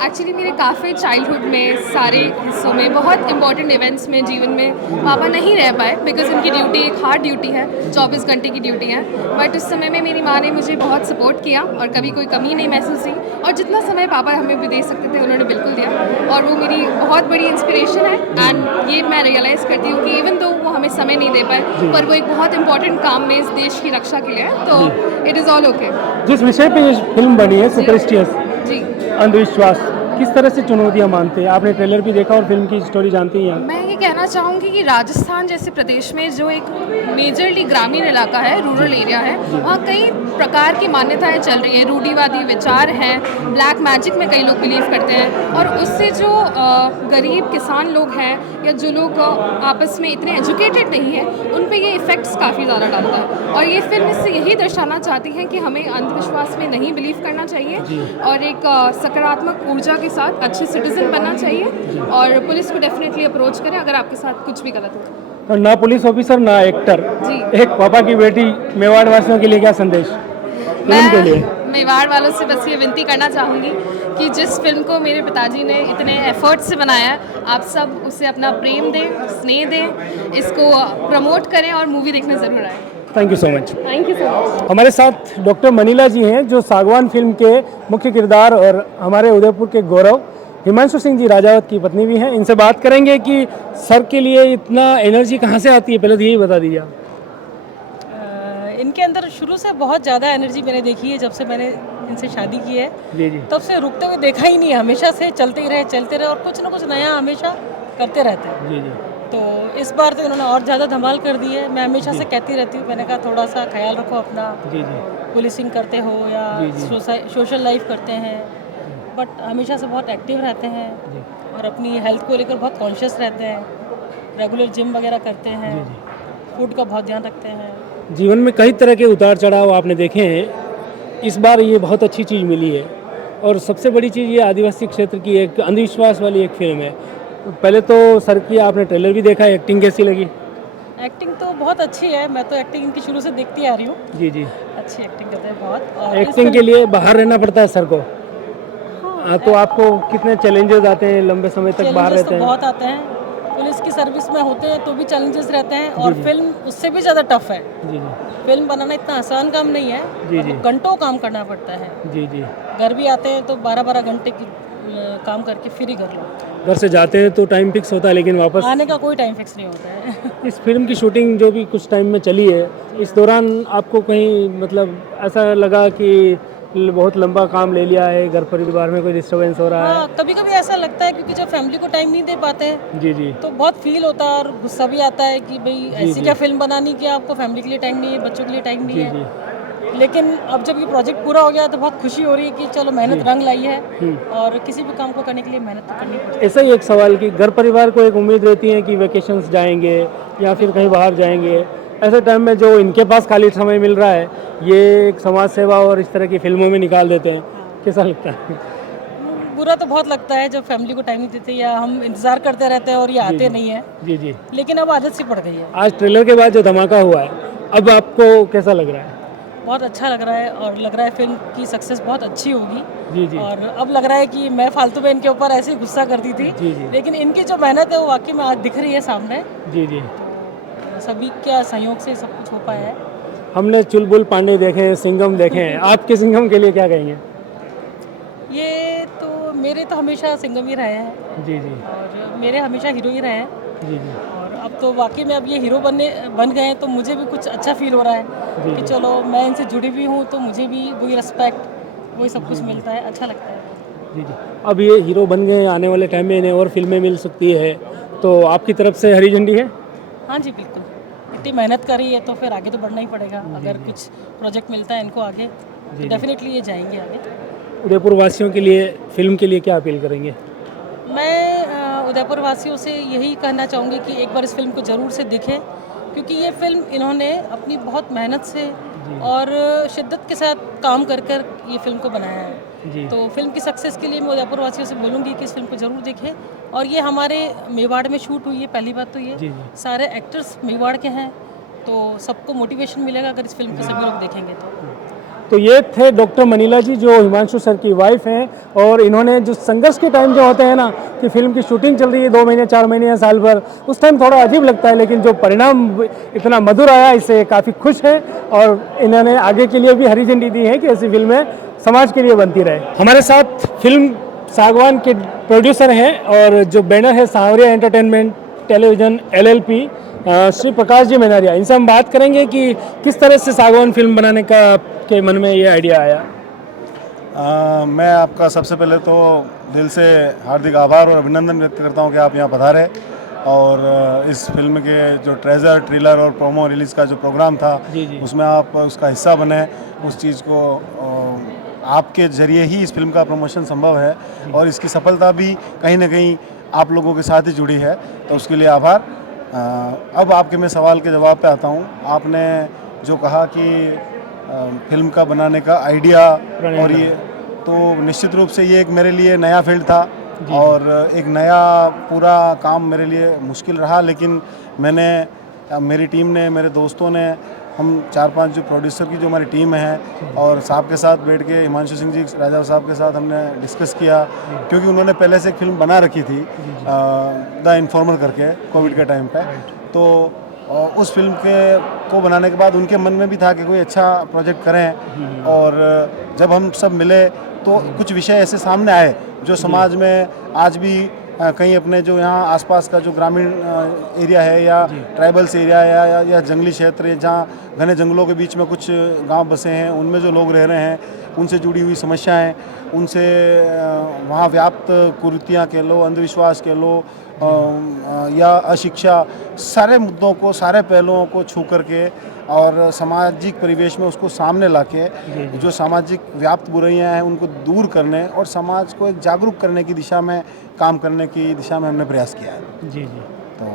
एक्चुअली मेरे काफ़ी चाइल्डहुड में सारे हिस्सों में बहुत इंपॉर्टेंट इवेंट्स में जीवन में पापा नहीं रह पाए बिकॉज उनकी ड्यूटी एक हार्ड ड्यूटी है, 24 घंटे की ड्यूटी है। बट उस समय में मेरी माँ ने मुझे बहुत सपोर्ट किया और कभी कोई कमी नहीं महसूस हुई, और जितना समय पापा हमें भी दे सकते थे उन्होंने बिल्कुल दिया, और वो मेरी बहुत बड़ी इंस्पिरेशन है। एंड ये मैं रियलाइज़ करती हूँ कि इवन दो वो हमें समय नहीं दे पाए पर वो एक बहुत इंपॉर्टेंट काम में इस देश की रक्षा के लिए है, तो इट इज़ ऑल ओके। जिस विषय पे ये फिल्म बनी है, सुपरस्टिशियस, जी, अंधविश्वास, किस तरह से चुनौतियाँ मानते हैं? आपने ट्रेलर भी देखा और फिल्म की स्टोरी जानती हैं? मैं ये कहना चाहूँगी कि राजस्थान जैसे प्रदेश में जो एक मेजरली ग्रामीण इलाका है, रूरल एरिया है, वहाँ कई प्रकार की मान्यताएं चल रही है, रूढ़िवादी विचार हैं, ब्लैक मैजिक में कई लोग बिलीव करते हैं, और उससे जो गरीब किसान लोग हैं या जो लोग आपस में इतने एजुकेटेड नहीं हैं उन पे ये इफ़ेक्ट्स काफ़ी ज़्यादा डालता है। और ये फिल्म इससे यही दर्शाना चाहती है कि हमें अंधविश्वास में नहीं बिलीव करना चाहिए और एक सकारात्मक ऊर्जा के साथ अच्छे सिटीजन बनना चाहिए, और पुलिस को डेफिनेटली अप्रोच करें अगर आपके साथ कुछ भी गलत हो। ना पुलिस ऑफिसर ना एक्टर, एक पापा की बेटी, मेवाड़ वासियों के लिए क्या संदेश फिल्म के लिए? मेवाड़ वालों से बस ये विनती करना चाहूँगी कि जिस फिल्म को मेरे पिताजी ने इतने एफर्ट से बनाया है, आप सब उसे अपना प्रेम दें, स्नेह दें, इसको प्रमोट करें और मूवी देखने ज़रूर आए। Thank you so much. Thank you so much. हमारे साथ डॉक्टर मनीला जी हैं जो सागवान फिल्म के मुख्य किरदार और हमारे उदयपुर के गौरव हिमांशु सिंह जी राजावत की पत्नी भी हैं। इनसे बात करेंगे कि सर के लिए इतना एनर्जी कहाँ से आती है, पहले तो यही बता दीजिए आप। इनके अंदर शुरू से बहुत ज़्यादा एनर्जी मैंने देखी है, जब से मैंने इनसे शादी की है जी जी, तब से रुकते हुए देखा ही नहीं, हमेशा से चलते ही रहे और कुछ ना कुछ नया हमेशा करते रहते हैं। जी जी, तो इस बार तो इन्होंने और ज़्यादा धमाल कर दी है। मैं हमेशा से कहती रहती हूँ, मैंने कहा थोड़ा सा ख्याल रखो अपना, पुलिसिंग करते हो या सोशल लाइफ करते हैं, बट हमेशा से बहुत एक्टिव रहते हैं और अपनी हेल्थ को लेकर बहुत कॉन्शियस रहते हैं, रेगुलर जिम वगैरह करते हैं, फूड का बहुत ध्यान रखते हैं। जीवन में कई तरह के उतार चढ़ाव आपने देखे हैं, इस बार ये बहुत अच्छी चीज़ मिली है और सबसे बड़ी चीज़ ये आदिवासी क्षेत्र की एक अंधविश्वास वाली एक फिल्म है। पहले तो सर की आपने ट्रेलर भी देखा, एक्टिंग कैसी लगी? एक्टिंग तो बहुत अच्छी है, मैं तो एक्टिंग इनकी शुरू से देखती आ रही हूँ। जी जी, अच्छी एक्टिंग करते हैं बहुत। और एक्टिंग के लिए बाहर रहना पड़ता है सर को। तो आपको कितने चैलेंजेस आते हैं, लंबे समय तक बाहर रहते तो हैं? बहुत आते हैं, पुलिस की सर्विस में होते हैं तो भी चैलेंजेस रहते हैं और फिल्म उससे भी ज़्यादा टफ है। जी जी, फिल्म बनाना इतना आसान काम नहीं है, जी जी, घंटों काम करना पड़ता है। जी जी, घर भी आते हैं तो 12-12 घंटे की काम करके फिर ही घर लो। घर से जाते हैं तो टाइम फिक्स होता है लेकिन वापस आने का कोई टाइम फिक्स नहीं होता है। इस फिल्म की शूटिंग जो भी कुछ टाइम में चली है, इस दौरान आपको कहीं मतलब ऐसा लगा कि बहुत लंबा काम ले लिया है, घर परिवार में कोई डिस्टर्बेंस हो रहा है? हाँ, कभी कभी ऐसा लगता है क्योंकि जब फैमिली को टाइम नहीं दे पाते हैं जी जी, तो बहुत फील होता है और गुस्सा भी आता है कि भाई ऐसी क्या फिल्म बनानी कि आपको फैमिली के लिए टाइम नहीं है, बच्चों के लिए टाइम नहीं है। लेकिन अब जब ये प्रोजेक्ट पूरा हो गया तो बहुत खुशी हो रही है कि चलो मेहनत रंग लाई है और किसी भी काम को करने के लिए मेहनत तो करनी पड़ती है। ऐसा ही एक सवाल कि घर परिवार को एक उम्मीद रहती है कि वेकेशंस जाएंगे या फिर कहीं बाहर जाएंगे, ऐसे टाइम में जो इनके पास खाली समय मिल रहा है ये एक समाज सेवा और इस तरह की फिल्मों में निकाल देते हैं, कैसा लगता है? बुरा तो बहुत लगता है जब फैमिली को टाइम नहीं देते या हम इंतज़ार करते रहते हैं और ये आते नहीं है। जी जी, लेकिन अब आदत सी पड़ गई है। आज ट्रेलर के बाद जो धमाका हुआ है, अब आपको कैसा लग रहा है? बहुत अच्छा लग रहा है और लग रहा है फिल्म की सक्सेस बहुत अच्छी होगी। जी जी, और अब लग रहा है कि मैं फालतू में इनके ऊपर ऐसे ही गुस्सा करती थी, जी जी, लेकिन इनकी जो मेहनत है वो वाकई में आज दिख रही है सामने। जी जी, सभी के सहयोग से सब कुछ हो पाया है। हमने चुलबुल पांडे देखे हैं, सिंघम देखे हैं, आपके सिंघम के लिए क्या कहेंगे? ये तो मेरे तो हमेशा सिंघम ही रहे हैं। जी जी, और मेरे हमेशा हीरो ही रहे हैं। जी जी, और अब तो वाकई में अब ये हीरो बन गए हैं तो मुझे भी कुछ अच्छा फील हो रहा है कि चलो मैं इनसे जुड़ी भी हूँ तो मुझे भी वही रिस्पेक्ट वही सब कुछ मिलता है, अच्छा लगता है। जी जी, अब ये हीरो बन गए, आने वाले टाइम में इन्हें और फिल्में मिल सकती है, तो आपकी तरफ से हरी झंडी है? हाँ जी बिल्कुल, इतनी मेहनत करी है तो फिर आगे तो बढ़ना ही पड़ेगा। अगर कुछ प्रोजेक्ट मिलता है इनको आगे तो डेफिनेटली ये जाएंगे आगे। उदयपुर वासियों के लिए फिल्म के लिए क्या अपील करेंगे? मैं उदयपुर वासियों से यही कहना चाहूँगी कि एक बार इस फिल्म को ज़रूर से देखें क्योंकि ये फिल्म इन्होंने अपनी बहुत मेहनत से और शिद्दत के साथ काम कर ये फिल्म को बनाया है। तो फिल्म की सक्सेस के लिए मैं उदयपुर वासियों से बोलूँगी कि इस फिल्म को ज़रूर देखें। और ये हमारे मेवाड़ में शूट हुई है, पहली बात तो ये सारे एक्टर्स मेवाड़ के हैं तो सबको मोटिवेशन मिलेगा अगर इस फिल्म को सभी लोग देखेंगे तो ये थे डॉक्टर मनीला जी जो हिमांशु सर की वाइफ हैं और इन्होंने जो संघर्ष के टाइम जो होते हैं ना कि फिल्म की शूटिंग चल रही है 2 महीने 4 महीने या साल भर, उस टाइम थोड़ा अजीब लगता है लेकिन जो परिणाम इतना मधुर आया इससे काफ़ी खुश है और इन्होंने आगे के लिए भी हरी झंडी दी है कि ऐसी फिल्में समाज के लिए बनती रहे। हमारे साथ फिल्म सागवान के प्रोड्यूसर हैं और जो बैनर है सांवरिया entertainment television LLP, Shri Prakash ji Menaria, इनसे हम बात करेंगे कि किस तरह से सागवान फिल्म बनाने का आपके मन में ये आइडिया आया। मैं आपका सबसे पहले तो दिल से हार्दिक आभार और अभिनंदन व्यक्त करता हूं कि आप यहां पधारे और इस फिल्म के जो ट्रेलर और प्रोमो रिलीज़ का जो प्रोग्राम था उसमें आप उसका हिस्सा बने। उस चीज़ को आपके ज़रिए ही इस फिल्म का प्रमोशन संभव है और इसकी सफलता भी कहीं ना कहीं आप लोगों के साथ ही जुड़ी है, तो उसके लिए आभार। अब आपके मैं सवाल के जवाब पे आता हूँ। आपने जो कहा कि फिल्म का बनाने का आइडिया और ये तो निश्चित रूप से ये एक मेरे लिए नया फील्ड था और एक नया पूरा काम मेरे लिए मुश्किल रहा, लेकिन मैंने मेरी टीम ने, मेरे दोस्तों ने, हम 4-5 जो प्रोड्यूसर की जो हमारी टीम है और साहब के साथ बैठ के हिमांशु सिंह जी राजा साहब के साथ हमने डिस्कस किया क्योंकि उन्होंने पहले से एक फिल्म बना रखी थी द इन्फॉर्मर करके कोविड के टाइम पे। तो उस फिल्म को बनाने के बाद उनके मन में भी था कि कोई अच्छा प्रोजेक्ट करें और जब हम सब मिले तो कुछ विषय ऐसे सामने आए जो समाज में आज भी कहीं अपने जो यहाँ आसपास का जो ग्रामीण एरिया है या ट्राइबल्स एरिया है या जंगली क्षेत्र है जहाँ घने जंगलों के बीच में कुछ गांव बसे हैं, उनमें जो लोग रह रहे हैं उनसे जुड़ी हुई समस्याएं, उनसे वहाँ व्याप्त कुरीतियाँ कह लो, अंधविश्वास कह लो, या अशिक्षा, सारे मुद्दों को, सारे पहलुओं को छू करके और सामाजिक परिवेश में उसको सामने लाके जो सामाजिक व्याप्त बुराइयां हैं उनको दूर करने और समाज को एक जागरूक करने की दिशा में काम करने की दिशा में हमने प्रयास किया है। जी जी। तो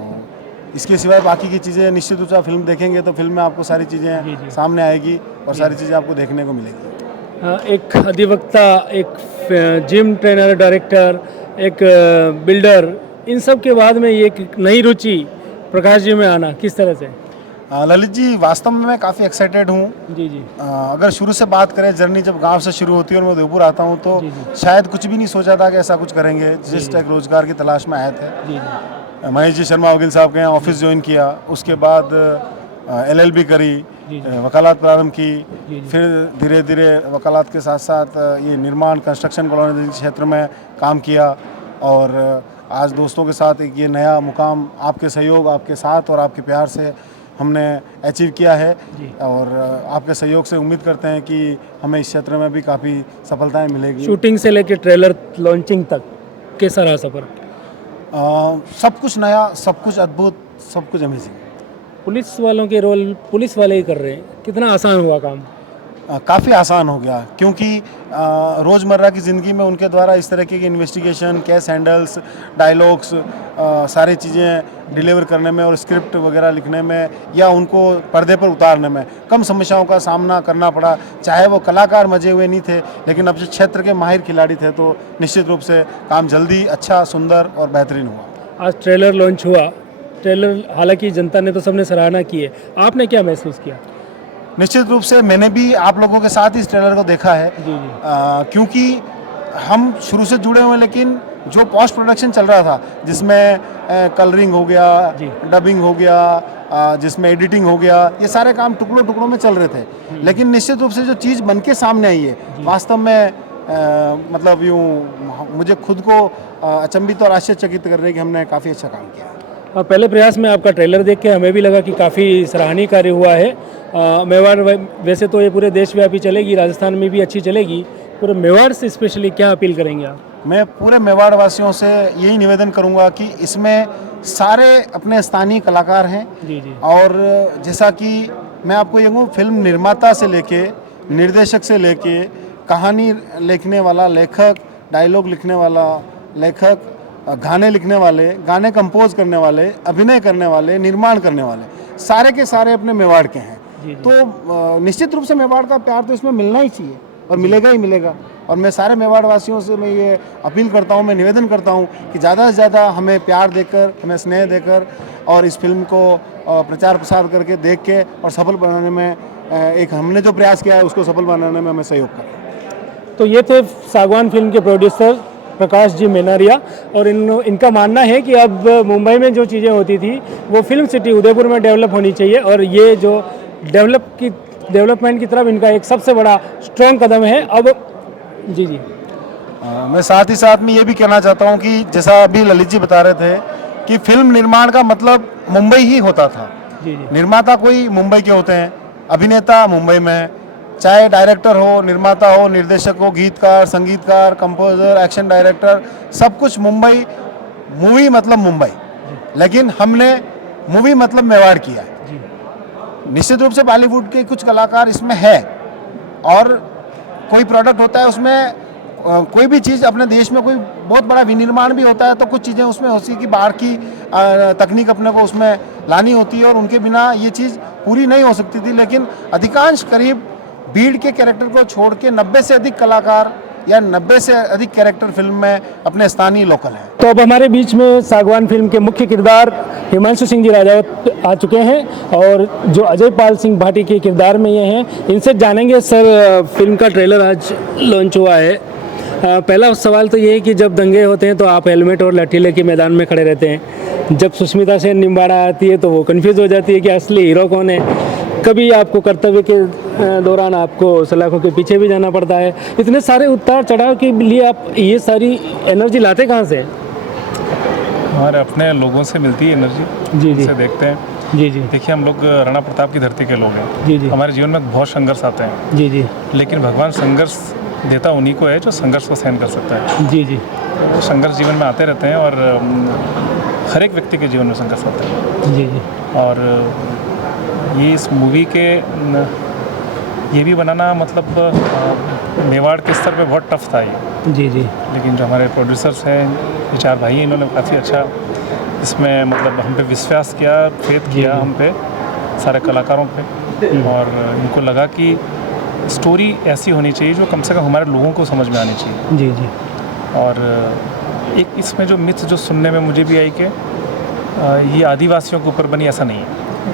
इसके सिवाय बाकी की चीज़ें निश्चित रूप से फिल्म देखेंगे तो फिल्म में आपको सारी चीज़ें सामने आएगी और सारी चीज़ें आपको देखने को मिलेगी। एक अधिवक्ता, एक जिम ट्रेनर, डायरेक्टर, एक बिल्डर, इन सब के बाद में ये एक नई रुचि प्रकाश जी में आना किस तरह से? ललित जी, वास्तव में मैं काफ़ी एक्साइटेड हूँ। जी जी। अगर शुरू से बात करें, जर्नी जब गांव से शुरू होती है और मैं उदयपुर आता हूँ तो शायद कुछ भी नहीं सोचा था कि ऐसा कुछ करेंगे। जस्ट एक रोजगार की तलाश में आए थे। महेश जी शर्मा वकील साहब के यहाँ ऑफिस ज्वाइन किया, उसके बाद LLB करी, वकालत प्रारंभ की, फिर धीरे धीरे वकालत के साथ साथ ये निर्माण, कंस्ट्रक्शन, कॉलोनाइजेशन क्षेत्र में काम किया और आज दोस्तों के साथ एक ये नया मुकाम आपके सहयोग, आपके साथ और आपके प्यार से हमने अचीव किया है और आपके सहयोग से उम्मीद करते हैं कि हमें इस क्षेत्र में भी काफ़ी सफलताएं मिलेगी। शूटिंग से लेकर ट्रेलर लॉन्चिंग तक कैसा रहा सफ़र? सब कुछ नया, सब कुछ अद्भुत, सब कुछ अमेजिंग। पुलिस वालों के रोल पुलिस वाले ही कर रहे हैं, कितना आसान हुआ काम? काफ़ी आसान हो गया क्योंकि रोज़मर्रा की ज़िंदगी में उनके द्वारा इस तरह की इन्वेस्टिगेशन, केस हैंडल्स, डायलॉग्स, सारी चीज़ें डिलीवर करने में और स्क्रिप्ट वगैरह लिखने में या उनको पर्दे पर उतारने में कम समस्याओं का सामना करना पड़ा। चाहे वो कलाकार मजे हुए नहीं थे, लेकिन अब जो क्षेत्र के माहिर खिलाड़ी थे तो निश्चित रूप से काम जल्दी अच्छा, सुंदर और बेहतरीन हुआ। आज ट्रेलर लॉन्च हुआ, ट्रेलर हालांकि जनता ने तो सबने सराहना की है, आपने क्या महसूस किया? निश्चित रूप से मैंने भी आप लोगों के साथ इस ट्रेलर को देखा है। क्योंकि हम शुरू से जुड़े हुए हैं, लेकिन जो पोस्ट प्रोडक्शन चल रहा था जिसमें कलरिंग हो गया, डबिंग हो गया, जिसमें एडिटिंग हो गया, ये सारे काम टुकड़ों टुकड़ों में चल रहे थे। लेकिन निश्चित रूप से जो चीज़ बन के सामने आई है, वास्तव में मतलब यूँ मुझे खुद को अचंभित और आश्चर्यचकित कर रही है कि हमने काफ़ी अच्छा काम किया। पहले प्रयास में आपका ट्रेलर देख के हमें भी लगा कि काफ़ी सराहनीय कार्य हुआ है। मेवाड़ वैसे तो ये पूरे देशव्यापी चलेगी, राजस्थान में भी अच्छी चलेगी, पूरे मेवाड़ से स्पेशली क्या अपील करेंगे आप? मैं पूरे मेवाड़ वासियों से यही निवेदन करूंगा कि इसमें सारे अपने स्थानीय कलाकार हैं। जी जी। और जैसा कि मैं आपको ये कहूँ, फिल्म निर्माता से लेके, निर्देशक से लेके, कहानी लिखने वाला लेखक, डायलॉग लिखने वाला लेखक, गाने लिखने वाले, गाने कंपोज करने वाले, अभिनय करने वाले, निर्माण करने वाले, सारे के सारे अपने मेवाड़ के हैं। तो निश्चित रूप से मेवाड़ का प्यार तो इसमें मिलना ही चाहिए और मिलेगा ही मिलेगा। और मैं सारे मेवाड़ वासियों से मैं ये अपील करता हूँ, मैं निवेदन करता हूँ कि ज़्यादा से ज़्यादा हमें प्यार देकर, हमें स्नेह देकर और इस फिल्म को प्रचार प्रसार करके, देख के और सफल बनाने में, एक हमने जो प्रयास किया है उसको सफल बनाने में हमें सहयोग करें। तो ये थे सागवान फिल्म के प्रोड्यूसर प्रकाश जी मेनारिया और इनका मानना है कि अब मुंबई में जो चीज़ें होती थी वो फिल्म सिटी उदयपुर में डेवलप होनी चाहिए और ये जो डेवलपमेंट की तरफ इनका एक सबसे बड़ा स्ट्रॉन्ग कदम है। अब जी जी। मैं साथ ही साथ में ये भी कहना चाहता हूँ कि जैसा अभी ललित जी बता रहे थे कि फिल्म निर्माण का मतलब मुंबई ही होता था। जी जी। निर्माता कोई मुंबई के होते हैं, अभिनेता मुंबई में, चाहे डायरेक्टर हो, निर्माता हो, निर्देशक हो, गीतकार, संगीतकार, कंपोजर, एक्शन डायरेक्टर, सब कुछ मुंबई। मूवी मतलब मुंबई, लेकिन हमने मूवी मतलब मेवाड़ किया है। निश्चित रूप से बॉलीवुड के कुछ कलाकार इसमें है और कोई प्रोडक्ट होता है उसमें कोई भी चीज़ अपने देश में कोई बहुत बड़ा विनिर्माण भी होता है तो कुछ चीज़ें उसमें होती है कि बाहर की तकनीक अपने को उसमें लानी होती है और उनके बिना ये चीज़ पूरी नहीं हो सकती थी। लेकिन अधिकांश करीब भीड़ के कैरेक्टर को छोड़ के 90 से अधिक कलाकार या 90 से अधिक कैरेक्टर फिल्म में अपने स्थानीय लोकल हैं। तो अब हमारे बीच में सागवान फिल्म के मुख्य किरदार हिमांशु सिंह जी राजावत आ चुके हैं और जो अजय पाल सिंह भाटी के किरदार में ये हैं, इनसे जानेंगे। सर, फिल्म का ट्रेलर आज लॉन्च हुआ है। पहला सवाल तो ये है कि जब दंगे होते हैं तो आप हेलमेट और लाठी लेके मैदान में खड़े रहते हैं, जब सुष्मिता सेन निम्बाड़ा आती है तो वो कन्फ्यूज़ हो जाती है कि असली हीरो कौन है। कभी आपको कर्तव्य के दौरान आपको सलाखों के पीछे भी जाना पड़ता है। इतने सारे उतार चढ़ाव के लिए आप ये सारी एनर्जी लाते कहाँ से? हमारे अपने लोगों से मिलती है एनर्जी। जी जी। से देखते हैं। जी जी। देखिए, हम लोग राणा प्रताप की धरती के लोग हैं। जी जी। हमारे जीवन में बहुत संघर्ष आते हैं। जी जी। लेकिन भगवान संघर्ष देता उन्हीं को है जो संघर्ष को सहन कर सकता है। जी जी। तो संघर्ष जीवन में आते रहते हैं और हर एक व्यक्ति के जीवन में संघर्ष आता है। जी जी। और ये इस मूवी के ये भी बनाना मतलब मेवाड़ के स्तर पे बहुत टफ था ये। जी जी। लेकिन जो हमारे प्रोड्यूसर्स हैं, ये 4 भाई हैं, इन्होंने काफ़ी अच्छा इसमें मतलब हम पे विश्वास किया, फेथ किया हम पे, सारे कलाकारों पे, और इनको लगा कि स्टोरी ऐसी होनी चाहिए जो कम से कम हमारे लोगों को समझ में आनी चाहिए। जी जी। और एक इसमें जो मिथ जो सुनने में मुझे भी आई कि ये आदिवासियों के ऊपर बनी, ऐसा नहीं है।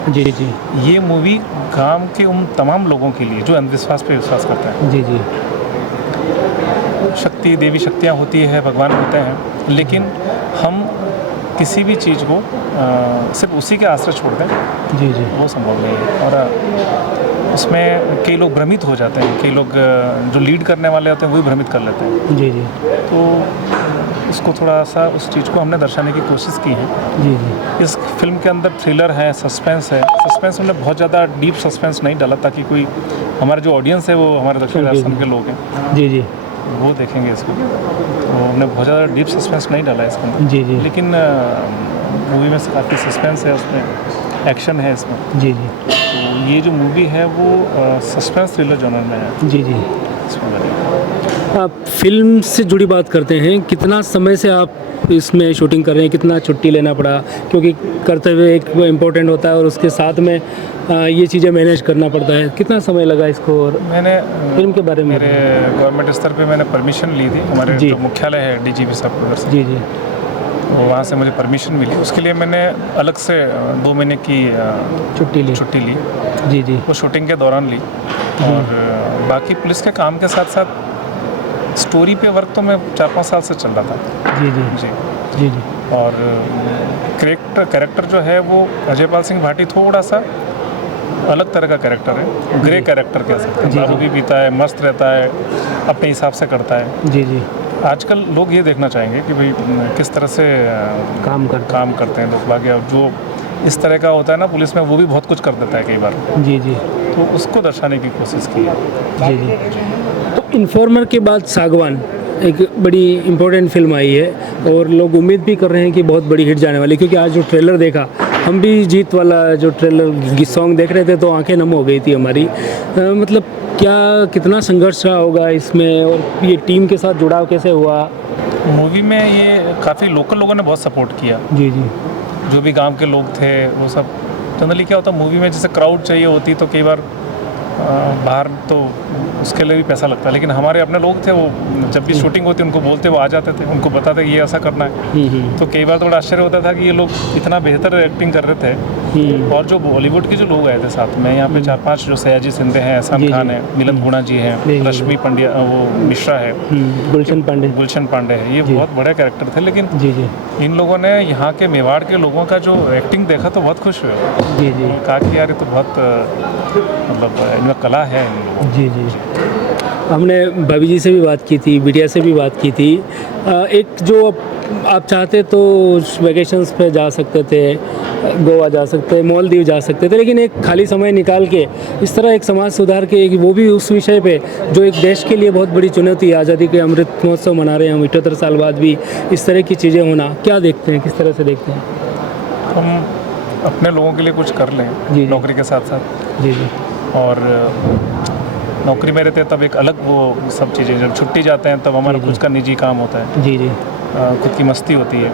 जी जी। ये मूवी गांव के उन तमाम लोगों के लिए जो अंधविश्वास पे विश्वास करते हैं। जी जी। शक्ति, देवी शक्तियाँ होती है, भगवान होते हैं, लेकिन हम किसी भी चीज़ को सिर्फ उसी के आश्रय छोड़ दें, जी जी, वो संभव नहीं है। और उसमें कई लोग भ्रमित हो जाते हैं, कई लोग जो लीड करने वाले होते हैं वही भ्रमित कर लेते हैं। जी जी। तो उसको थोड़ा सा उस चीज़ को हमने दर्शाने की कोशिश की है। जी जी। इस फिल्म के अंदर थ्रिलर है, सस्पेंस है। सस्पेंस हमने बहुत ज़्यादा डीप सस्पेंस नहीं डाला ताकि कोई हमारे जो ऑडियंस है वो हमारे दक्षिण राजस्थान के लोग हैं, जी जी, वो देखेंगे इसको। तो हमने बहुत ज़्यादा डीप सस्पेंस नहीं डाला इसके अंदर। जी जी। लेकिन मूवी में काफ़ी सस्पेंस है, उसमें एक्शन है इसमें। जी जी। तो ये जो मूवी है वो सस्पेंस थ्रिलर जॉनर में है। जी जी। इसमें आप फिल्म से जुड़ी बात करते हैं, कितना समय से आप इसमें शूटिंग कर रहे हैं, कितना छुट्टी लेना पड़ा, क्योंकि करते हुए एक इम्पोर्टेंट होता है और उसके साथ में ये चीज़ें मैनेज करना पड़ता है, कितना समय लगा इसको? और मैंने फिल्म के बारे में मेरे गवर्नमेंट स्तर पे मैंने परमिशन ली थी, हमारे जो मुख्यालय है डीजीपी साहब के उधर से। जी जी। वहाँ से मुझे परमिशन मिली, उसके लिए मैंने अलग से 2 महीने की छुट्टी ली। जी जी। वो शूटिंग के दौरान ली। और बाकी पुलिस के काम के साथ साथ स्टोरी पे वर्क तो मैं 4-5 साल से चल रहा था। जी जी जी जी जी। और कैरेक्टर जो है वो अजयपाल सिंह भाटी थोड़ा सा अलग तरह का कैरेक्टर है, ग्रे कैरेक्टर कह सकते हैं। दारू भी पीता है, मस्त रहता है, अपने हिसाब से करता है। जी जी। आजकल लोग ये देखना चाहेंगे कि भाई किस तरह से काम करते हैं लोग बाकी। और जो इस तरह का होता है ना पुलिस में, वो भी बहुत कुछ कर देता है कई बार। जी जी। तो उसको दर्शाने की कोशिश की है। जी जी। तो इन्फॉर्मर के बाद सागवान एक बड़ी इम्पोर्टेंट फिल्म आई है और लोग उम्मीद भी कर रहे हैं कि बहुत बड़ी हिट जाने वाली, क्योंकि आज जो ट्रेलर देखा, हम भी जीत वाला जो ट्रेलर सॉन्ग देख रहे थे तो आंखें नम हो गई थी हमारी। मतलब क्या कितना संघर्ष रहा होगा इसमें, और ये टीम के साथ जुड़ाव कैसे हुआ? मूवी में ये काफ़ी लोकल लोगों ने बहुत सपोर्ट किया। जी जी। जो भी गांव के लोग थे वो सब, जनरली क्या होता मूवी में जैसे क्राउड चाहिए होती तो कई बार बाहर तो उसके लिए भी पैसा लगता है, लेकिन हमारे अपने लोग थे, वो जब भी शूटिंग होती उनको बोलते वो आ जाते थे, उनको बताते ये ऐसा करना है। तो कई बार थोड़ा आश्चर्य होता था कि ये लोग इतना बेहतर एक्टिंग कर रहे थे। और जो बॉलीवुड के जो लोग आए थे साथ में, यहाँ पे 4-5 जो सयाजी सिंधे हैं, एहसान खान है, मिलन गुणा जी हैं, रश्मि पंड्या, वो मिश्रा है, गुलशन पांडे है, ये बहुत बड़े कैरेक्टर थे। लेकिन इन लोगों ने यहाँ के मेवाड़ के लोगों का जो एक्टिंग देखा तो बहुत खुश हुए। जी जी। कहा कि यार ये तो बहुत मतलब इनमें कला है। जी जी। हमने भाभी जी से भी बात की थी, बिटिया से भी बात की थी। एक जो आप चाहते तो वैकेशंस पे जा सकते थे, गोवा जा सकते, मालदीव जा सकते थे, लेकिन एक खाली समय निकाल के इस तरह एक समाज सुधार के, वो भी उस विषय पे जो एक देश के लिए बहुत बड़ी चुनौती है। आज़ादी के अमृत महोत्सव मना रहे हैं हम 78 साल बाद भी, इस तरह की चीज़ें होना, क्या देखते हैं, किस तरह से देखते हैं? हम अपने लोगों के लिए कुछ कर लें नौकरी के साथ साथ। जी जी। और नौकरी में रहते हैं तब एक अलग वो सब चीज़ें, जब छुट्टी जाते हैं तब हमारा खुद का निजी काम होता है। जी जी। खुद की मस्ती होती है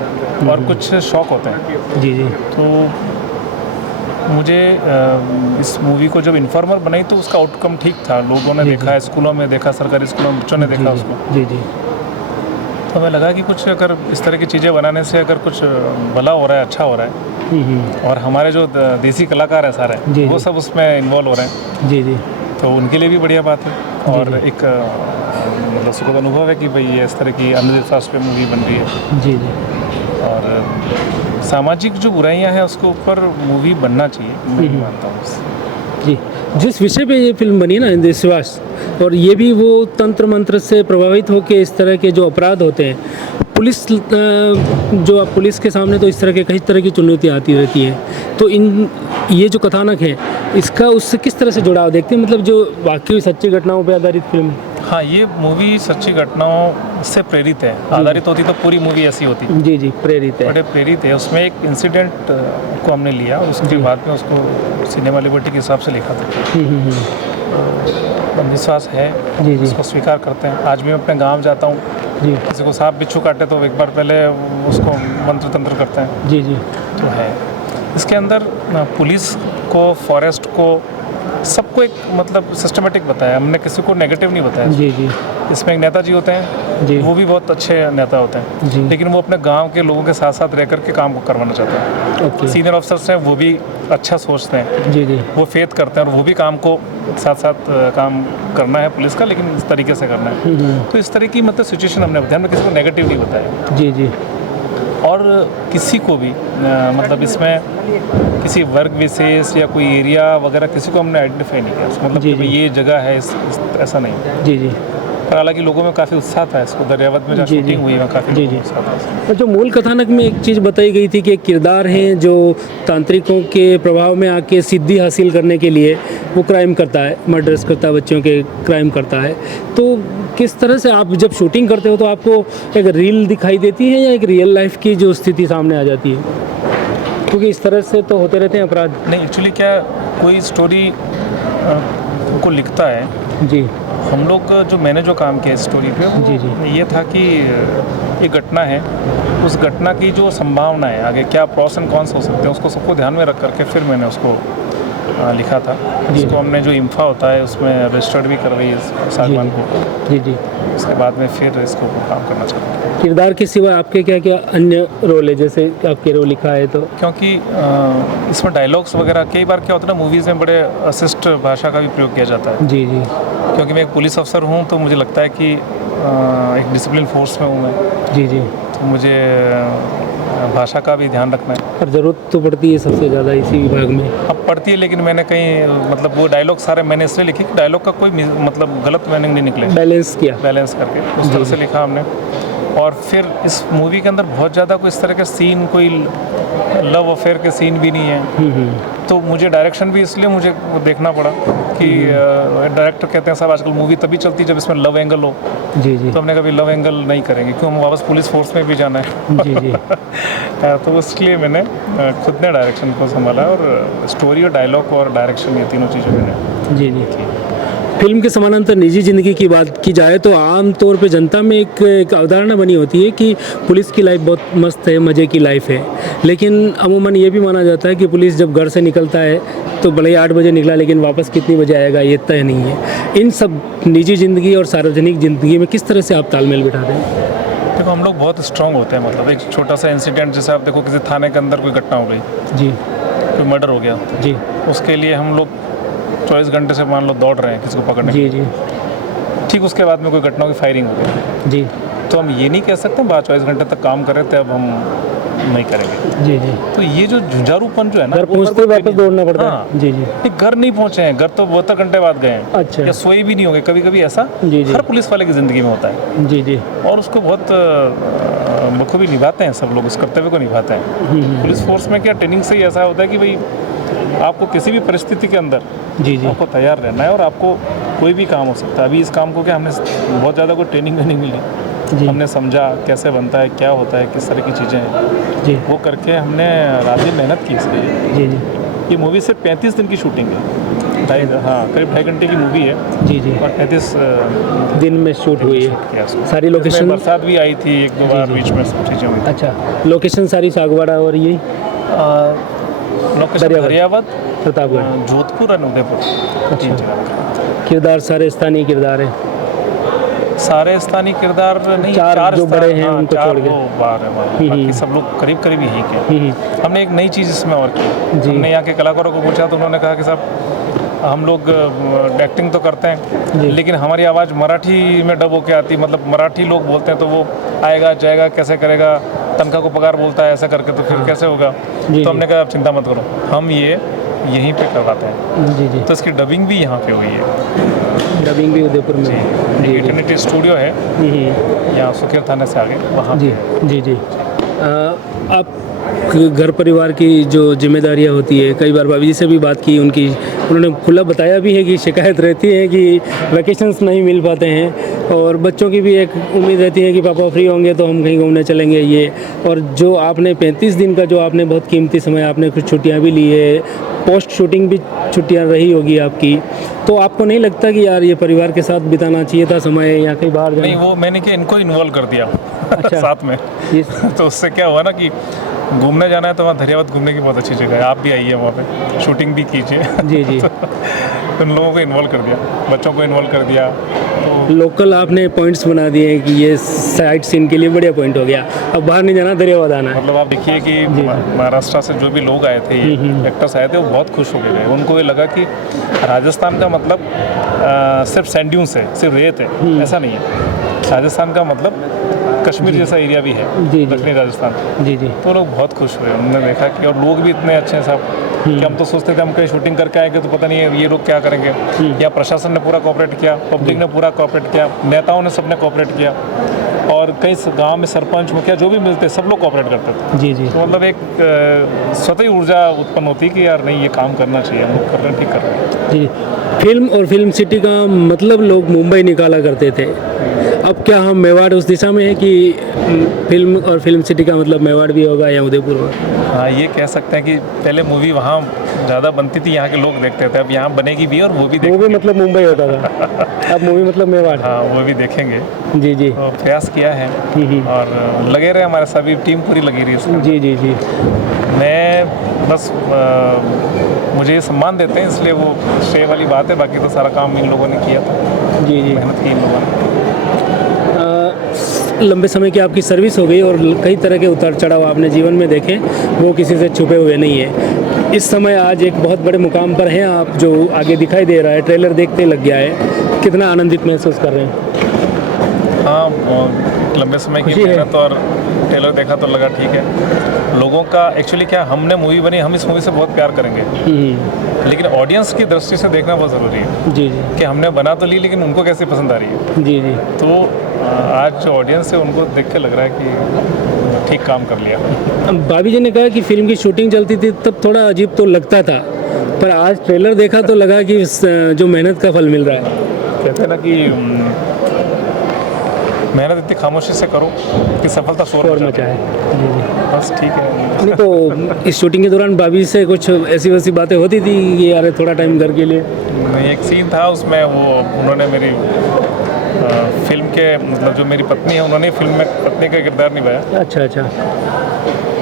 और कुछ शौक़ होते हैं। जी जी। तो मुझे इस मूवी को जब इन्फॉर्मर बनाई तो उसका आउटकम ठीक था, लोगों ने देखा, स्कूलों में देखा, सरकारी स्कूलों में बच्चों ने देखा उसको। जी जी। तो हमें लगा कि कुछ अगर इस तरह की चीज़ें बनाने से अगर कुछ भला हो रहा है, अच्छा हो रहा है, और हमारे जो देसी कलाकार है सारे, वो सब उसमें इन्वॉल्व हो रहे हैं। जी जी। तो उनके लिए भी बढ़िया बात है। और एक मतलब सुखद अनुभव है कि भाई ये इस तरह की अंधविश्वास पे मूवी बन रही है। जी जी। और सामाजिक जो बुराइयां हैं उसके ऊपर मूवी बनना चाहिए, मैं मानता हूँ। जी। जिस विषय पे ये फिल्म बनी ना, अंधविश्वास, और ये भी वो तंत्र मंत्र से प्रभावित होकर इस तरह के जो अपराध होते हैं, पुलिस जो पुलिस के सामने तो इस तरह के कई तरह की चुनौतियाँ आती रहती है। तो ये जो कथानक है इसका उससे किस तरह से जुड़ाव देखते हैं, मतलब जो वाकई सच्ची घटनाओं पर आधारित फिल्म? हाँ, ये मूवी सच्ची घटनाओं से प्रेरित है। आधारित होती तो पूरी मूवी ऐसी होती। जी जी, प्रेरित है। बड़े प्रेरित है। उसमें एक इंसिडेंट को हमने लिया और उसके बाद में उसको सिनेमा लिबर्टी के हिसाब से लिखा था। विश्वास है, उसको स्वीकार करते हैं। आज भी मैं अपने गांव जाता हूँ, किसी को सांप बिच्छू काटे तो एक बार पहले उसको मंत्र तंत्र करते हैं। जी जी, तो है इसके अंदर पुलिस को, फॉरेस्ट को, सबको एक मतलब सिस्टमेटिक बताया हमने, किसी को नेगेटिव नहीं बताया। जी जी, इसमें एक नेताजी होते हैं, वो भी बहुत अच्छे नेता होते हैं, लेकिन वो अपने गांव के लोगों के साथ साथ रह करके काम को करवाना चाहते हैं। सीनियर अफसर्स हैं, वो भी अच्छा सोचते हैं। जी जी, वो फेथ करते हैं और वो भी काम को साथ साथ काम करना है पुलिस का, लेकिन इस तरीके से करना है। तो इस तरह की मतलब सिचुएशन हमने बताया, हमने किसी को नेगेटिव नहीं बताया। जी जी, और किसी को भी मतलब इसमें किसी वर्ग विशेष या कोई एरिया वगैरह किसी को हमने आइडेंटिफाई नहीं किया, मतलब कि ये जगह है ऐसा नहीं। जी जी, पर हालांकि लोगों में काफ़ी उत्साह था इसको, दरियावत में जहाँ शूटिंग हुई है काफ़ी उत्साह था। और जो मूल कथानक में एक चीज़ बताई गई थी कि एक किरदार हैं जो तांत्रिकों के प्रभाव में आके सिद्धि हासिल करने के लिए वो क्राइम करता है, मर्डर्स करता है, बच्चों के क्राइम करता है। तो किस तरह से आप जब शूटिंग करते हो तो आपको एक रील दिखाई देती है या एक रियल लाइफ की जो स्थिति सामने आ जाती है? क्योंकि इस तरह से तो होते रहते हैं अपराध। नहीं, एक्चुअली क्या कोई स्टोरी को लिखता है जी, हम लोग जो मैंने जो काम किया स्टोरी पे जी जी, ये था कि एक घटना है, उस घटना की जो संभावना है आगे क्या प्रॉस एंड कॉन्स हो सकते हैं, उसको सबको ध्यान में रख करके फिर मैंने उसको लिखा था। इसको हमने जो इंफा होता है उसमें रजिस्टर्ड भी कर रही है सागवान को। जी जी, उसके बाद में फिर इसको काम करना चाहते हैं। किरदार के सिवा आपके क्या क्या अन्य रोल है, जैसे आपके रोल लिखा है तो? क्योंकि इसमें डायलॉग्स वगैरह कई बार क्या होता है ना, मूवीज़ में बड़े असिस्ट भाषा का भी प्रयोग किया जाता है। जी जी, क्योंकि मैं एक पुलिस अफसर हूँ तो मुझे लगता है कि एक डिसिप्लिन फोर्स में हूँ मैं। जी जी, तो मुझे भाषा का भी ध्यान रखना है और ज़रूरत तो पड़ती है सबसे ज़्यादा इसी विभाग में। अब पड़ती है, लेकिन मैंने कहीं मतलब वो डायलॉग सारे मैंने इसलिए लिखे कि डायलॉग का कोई मतलब गलत मीनिंग नहीं निकले, बैलेंस किया, बैलेंस करके उस तरह से लिखा हमने। और फिर इस मूवी के अंदर बहुत ज़्यादा कोई इस तरह के सीन, कोई लव अफेयर के सीन भी नहीं है। तो मुझे डायरेक्शन भी इसलिए मुझे देखना पड़ा कि डायरेक्टर कहते हैं साहब आजकल मूवी तभी चलती जब इसमें लव एंगल हो। जी जी, तो हमने कभी लव एंगल नहीं करेंगे, क्यों हम वापस पुलिस फोर्स में भी जाना है। जी जी, तो इसलिए मैंने खुद ने डायरेक्शन को संभाला और स्टोरी और डायलॉग और डायरेक्शन ये तीनों चीज़ें मैंने जी जी की। फिल्म के समानांतर निजी ज़िंदगी की बात की जाए तो आम तौर पे जनता में एक अवधारणा बनी होती है कि पुलिस की लाइफ बहुत मस्त है, मज़े की लाइफ है, लेकिन अमूमन ये भी माना जाता है कि पुलिस जब घर से निकलता है तो भले ही 8 बजे निकला लेकिन वापस कितनी बजे आएगा ये तय नहीं है। इन सब निजी ज़िंदगी और सार्वजनिक ज़िंदगी में किस तरह से आप तालमेल बिठाते हैं? देखो, हम लोग बहुत स्ट्रांग होते हैं। मतलब एक छोटा सा इंसिडेंट, जैसे आप देखो किसी थाने के अंदर कोई घटना हो गई जी, कोई मर्डर हो गया जी, उसके लिए हम लोग 24 घंटे से मान लो दौड़ रहे हैं किसी को पकड़ने जी जी, ठीक उसके बाद में कोई घटना की फायरिंग हो गई जी, तो हम ये नहीं कह सकते बाद 24 घंटे तक काम कर रहे थे अब हम नहीं करेंगे। जी जी, तो ये जो झुंझारूपन जो है ना, घर पहुँचते वापस दौड़ना पड़ता है। जी जी, घर नहीं पहुँचे हैं, घर तो 72 घंटे बाद गए हैं। अच्छा, या सोए भी नहीं होंगे, कभी कभी ऐसा जी जी, हर पुलिस वाले की ज़िंदगी में होता है। जी जी, और उसको बहुत बखूबी निभाते हैं सब लोग, उस कर्तव्य को निभाते हैं। पुलिस फोर्स में क्या ट्रेनिंग से ही ऐसा होता है कि भाई आपको किसी भी परिस्थिति के अंदर जी जी आपको तैयार रहना है और आपको कोई भी काम हो सकता है। अभी इस काम को क्या हमने बहुत ज़्यादा कोई ट्रेनिंग भी नहीं मिली, हमने समझा कैसे बनता है, क्या होता है, किस तरह की चीज़ें हैं जी, वो करके हमने रात दिन मेहनत की इसके लिए। जी जी, ये मूवी सिर्फ 35 दिन की शूटिंग है, करीब 2.5 घंटे की मूवी है जी जी, और 35 दिन में शूट हुई है। सारी लोकेशन, बरसात भी आई थी 1-2 बार बीच में, सब चीज़ें हुई। अच्छा, लोकेशन सारी सागवाड़ा और ये लोकेशन दरियावत, प्रतापगढ़, जोधपुर और उदयपुर। अच्छा, किरदार सारे स्थानीय किरदार हैं? सारे स्थानीय किरदार नहीं, चार जो बड़े हैं उनको छोड़ के बाकी सब लोग करीब करीब यहीं के। हमने एक नई चीज़ इसमें और की, हमने यहाँ के कलाकारों को पूछा तो उन्होंने कहा कि साहब हम लोग एक्टिंग तो करते हैं लेकिन हमारी आवाज़ मराठी में डब होके आती, मतलब मराठी लोग बोलते हैं तो वो आएगा जाएगा कैसे करेगा, तनख्वाह को पगार बोलता है ऐसा करके, तो फिर कैसे होगा। तो हमने कहा आप चिंता मत करो, हम ये यहीं पे करवाते हैं। जी जी, तो इसकी डबिंग भी यहाँ पे हुई है। डबिंग भी उदयपुर में जी, इटर्निटी स्टूडियो है यहाँ सुखेर थाने से आगे, वहाँ जी जी जी। आप घर परिवार की जो जिम्मेदारियां होती है, कई बार भाभी जी से भी बात की उन्होंने खुला बताया भी है कि शिकायत रहती है कि वैकेशंस नहीं मिल पाते हैं, और बच्चों की भी एक उम्मीद रहती है कि पापा फ्री होंगे तो हम कहीं घूमने चलेंगे ये। और जो आपने 35 दिन का जो आपने बहुत कीमती समय, आपने कुछ छुट्टियाँ भी ली है, पोस्ट शूटिंग भी छुट्टियाँ रही होगी आपकी, तो आपको नहीं लगता कि यार ये परिवार के साथ बिताना चाहिए था समय, या कहीं बाहर जाना? नहीं, वो मैंने क्या इनको इन्वॉल्व कर दिया अच्छा। साथ में तो उससे क्या हुआ ना कि घूमने जाना है तो वहाँ धरियावत घूमने की बहुत अच्छी जगह है, आप भी आइए वहाँ पे, शूटिंग भी कीजिए। जी जी। तो उन लोगों को इन्वॉल्व कर दिया, बच्चों को इन्वॉल्व कर दिया। तो लोकल आपने पॉइंट्स बना दिए कि ये साइट सीन के लिए बढ़िया पॉइंट हो गया, अब बाहर नहीं जाना, दरियावाद आना है। मतलब आप देखिए कि महाराष्ट्र से जो भी लोग आए थे, एक्टर्स आए थे, वो बहुत खुश हो गए। उनको ये लगा कि राजस्थान का मतलब सिर्फ सैंड ड्यून्स है, सिर्फ रेत है, ऐसा नहीं है। राजस्थान का मतलब कश्मीर जैसा एरिया भी है, दक्षिणी राजस्थान। जी जी। तो लोग बहुत खुश हुए, उन्होंने देखा कि, और लोग भी इतने अच्छे हैं साहब कि हम तो सोचते थे हम कहीं शूटिंग करके आएंगे तो पता नहीं है ये लोग क्या करेंगे। या प्रशासन ने पूरा कोऑपरेट किया, पब्लिक ने पूरा कोऑपरेट किया, नेताओं ने सबने कोऑपरेट किया, और कई गांव में सरपंच मुखिया जो भी मिलते सब लोग कोऑपरेट करते थे। जी जी। तो मतलब एक स्वतः ऊर्जा उत्पन्न होती कि यार नहीं, ये काम करना चाहिए, हम लोग कर रहे हैं, ठीक कर रहे हैं। जी। फिल्म और फिल्म सिटी का मतलब लोग मुंबई निकाला करते थे, अब क्या हम मेवाड़ उस दिशा में है कि फिल्म और फिल्म सिटी का मतलब मेवाड़ भी होगा या उदयपुर होगा? हाँ, ये कह सकते हैं कि पहले मूवी वहाँ ज़्यादा बनती थी, यहाँ के लोग देखते थे, अब यहाँ बनेगी भी और वो भी देखेंगे। वो भी मतलब मुंबई होता था, अब मूवी मतलब मेवाड़। हाँ, वो भी देखेंगे। जी जी। तो प्रयास किया है और लगे रहे, हमारे सभी टीम पूरी लगी रही है। जी जी जी। मैं बस मुझे ये सम्मान देते हैं इसलिए वो श्रेय वाली बात है, बाकी तो सारा काम इन लोगों ने किया था। जी जी। मेहनत की इन लोगों ने। लंबे समय की आपकी सर्विस हो गई और कई तरह के उतार चढ़ाव आपने जीवन में देखे, वो किसी से छुपे हुए नहीं है। इस समय आज एक बहुत बड़े मुकाम पर हैं आप, जो आगे दिखाई दे रहा है, ट्रेलर देखते लग गया है, कितना आनंदित महसूस कर रहे हैं? हाँ, लंबे समय की मेहनत और ट्रेलर देखा तो लगा ठीक है। लोगों का एक्चुअली क्या, हमने मूवी बनी, हम इस मूवी से बहुत प्यार करेंगे, लेकिन ऑडियंस की दृष्टि से देखना बहुत ज़रूरी है। जी जी। कि हमने बना तो ली, लेकिन उनको कैसे पसंद आ रही है। जी जी। तो आज जो ऑडियंस है उनको देख के लग रहा है कि ठीक काम कर लिया। भाभी जी ने कहा कि फिल्म की शूटिंग चलती थी तब थोड़ा अजीब तो लगता था, पर आज ट्रेलर देखा तो लगा कि जो मेहनत का फल मिल रहा है। कहते हैं ना कि मेहनत इतनी खामोशी से करो कि सफलता शोर मचाए। जी जी। बस ठीक है। नहीं तो इस शूटिंग के दौरान भाभी से कुछ ऐसी वैसी बातें होती थी कि यार थोड़ा टाइम घर के लिए? नहीं, एक सीन था उसमें, वो उन्होंने मेरी फिल्म के मतलब जो मेरी पत्नी है, उन्होंने फिल्म में पत्नी का किरदार निभाया। अच्छा अच्छा।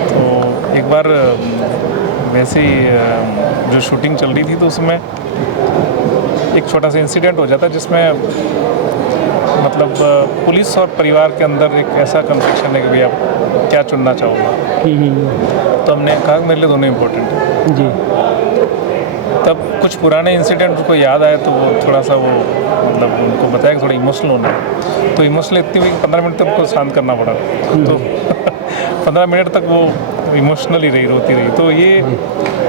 तो एक बार वैसे ही जो शूटिंग चल रही थी तो उसमें एक छोटा सा इंसिडेंट हो जाता जिसमें मतलब पुलिस और परिवार के अंदर एक ऐसा कन्फ्लिक्शन है कि भाई आप क्या चुनना चाहोगे। तो हमने कहा मेरे लिए दोनों इम्पोर्टेंट है। जी। तब कुछ पुराने इंसिडेंट उनको याद आए तो वो थोड़ा सा वो मतलब उनको बताया कि थोड़ा इमोशनल होना है, तो इमोशनल इतनी हुई कि 15 मिनट तक उनको शांत करना पड़ा। तो 15 मिनट तक वो इमोशनल ही रही, रोती रही। तो ये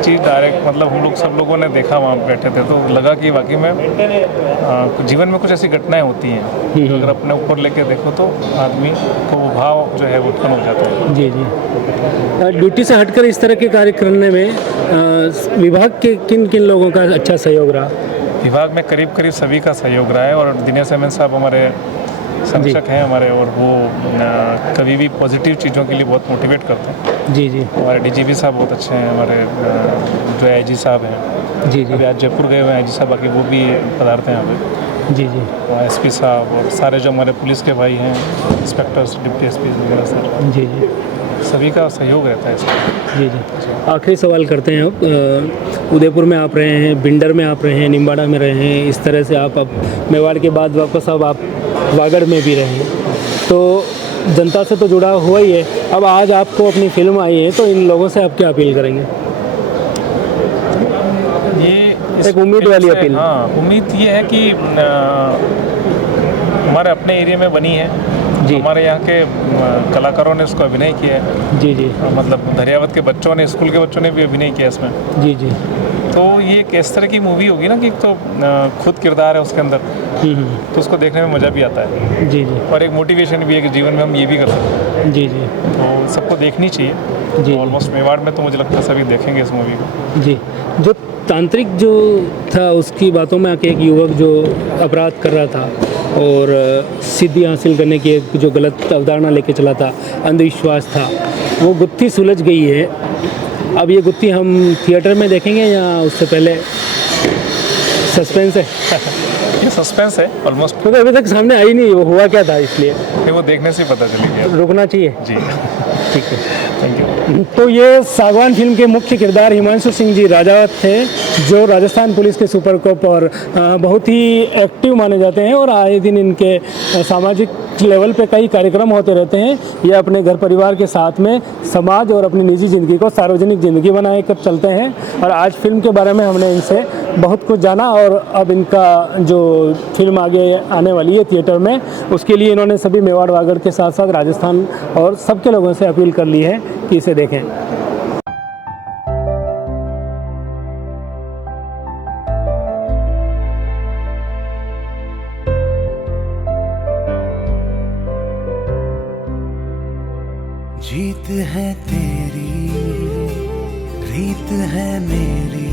चीज़ डायरेक्ट मतलब हम लोग सब लोगों ने देखा, वहाँ बैठे थे, तो लगा कि वाकई में जीवन में कुछ ऐसी घटनाएं होती हैं जो अगर अपने ऊपर लेके देखो तो आदमी को वो भाव जो है वो उत्पन्न हो जाता है। जी जी। ड्यूटी से हटकर इस तरह के कार्य करने में विभाग के किन किन लोगों का अच्छा सहयोग रहा? विभाग में करीब करीब सभी का सहयोग रहा है, और दिनेश एमएन साहब हमारे संरक्षक हैं हमारे, और वो कभी भी पॉजिटिव चीज़ों के लिए बहुत मोटिवेट करते हैं। जी जी। हमारे डीजीपी साहब बहुत अच्छे हैं, हमारे जो आईजी साहब हैं। जी जी। अभी आज जयपुर गए हुए हैं आईजी साहब, बाकी वो भी पधारते हैं यहाँ पे। जी जी। एसपी साहब और सारे जो हमारे पुलिस के भाई हैं, इंस्पेक्टर्स, डिप्टी एसपी वगैरह सर। जी जी। सभी का सहयोग रहता है इसमें। जी जी। आखिरी सवाल करते हैं अब, उदयपुर में आप रहे हैं, बिंडर में आप रहे हैं, निम्बाड़ा में रहे हैं, इस तरह से आप अब मेवाड़ के बाद वापस अब आप वागड़ में भी रहे हैं, तो जनता से तो जुड़ा हुआ ही है। अब आज आपको अपनी फिल्म आई है तो इन लोगों से आप क्या अपील करेंगे? ये एक उम्मीद वाली अपील। हाँ, उम्मीद ये है कि हमारे अपने एरिया में बनी है, हमारे यहाँ के कलाकारों ने इसको अभिनय किया है। जी जी। मतलब दरियावत के बच्चों ने, स्कूल के बच्चों ने भी अभिनय किया इसमें। जी जी। तो ये एक इस तरह की मूवी होगी ना कि तो खुद किरदार है उसके अंदर, तो उसको देखने में मज़ा भी आता है। जी जी। और एक मोटिवेशन भी है कि जीवन में हम ये भी कर सकते हैं। जी जी। तो सबको देखनी चाहिए जी। ऑलमोस्ट मेवाड़ में तो मुझे लगता है सभी देखेंगे इस मूवी को जी। जो तांत्रिक जो था उसकी बातों में आके एक युवक जो अपराध कर रहा था और सिद्धि हासिल करने की एक जो गलत अवधारणा लेके चला था, अंधविश्वास था, वो गुत्थी सुलझ गई है। अब ये गुत्थी हम थिएटर में देखेंगे या उससे पहले सस्पेंस है? ये सस्पेंस है ऑलमोस्ट, क्योंकि अभी तक सामने आई नहीं वो हुआ क्या था, इसलिए वो देखने से पता चलेगा। रुकना चाहिए जी। ठीक है, थैंक यू। तो ये सागवान फिल्म के मुख्य किरदार हिमांशु सिंह जी राजावत थे, जो राजस्थान पुलिस के सुपर कोप और बहुत ही एक्टिव माने जाते हैं और आए दिन इनके सामाजिक लेवल पे कई कार्यक्रम होते रहते हैं। ये अपने घर परिवार के साथ में समाज और अपनी निजी ज़िंदगी को सार्वजनिक ज़िंदगी बनाए कर चलते हैं। और आज फिल्म के बारे में हमने इनसे बहुत कुछ जाना और अब इनका जो फिल्म आगे आने वाली है थिएटर में, उसके लिए इन्होंने सभी मेवाड़ वागड़ के साथ साथ राजस्थान और सबके लोगों से अपील कर ली है कि इसे देखें। जीत है तेरी, रीत है मेरी,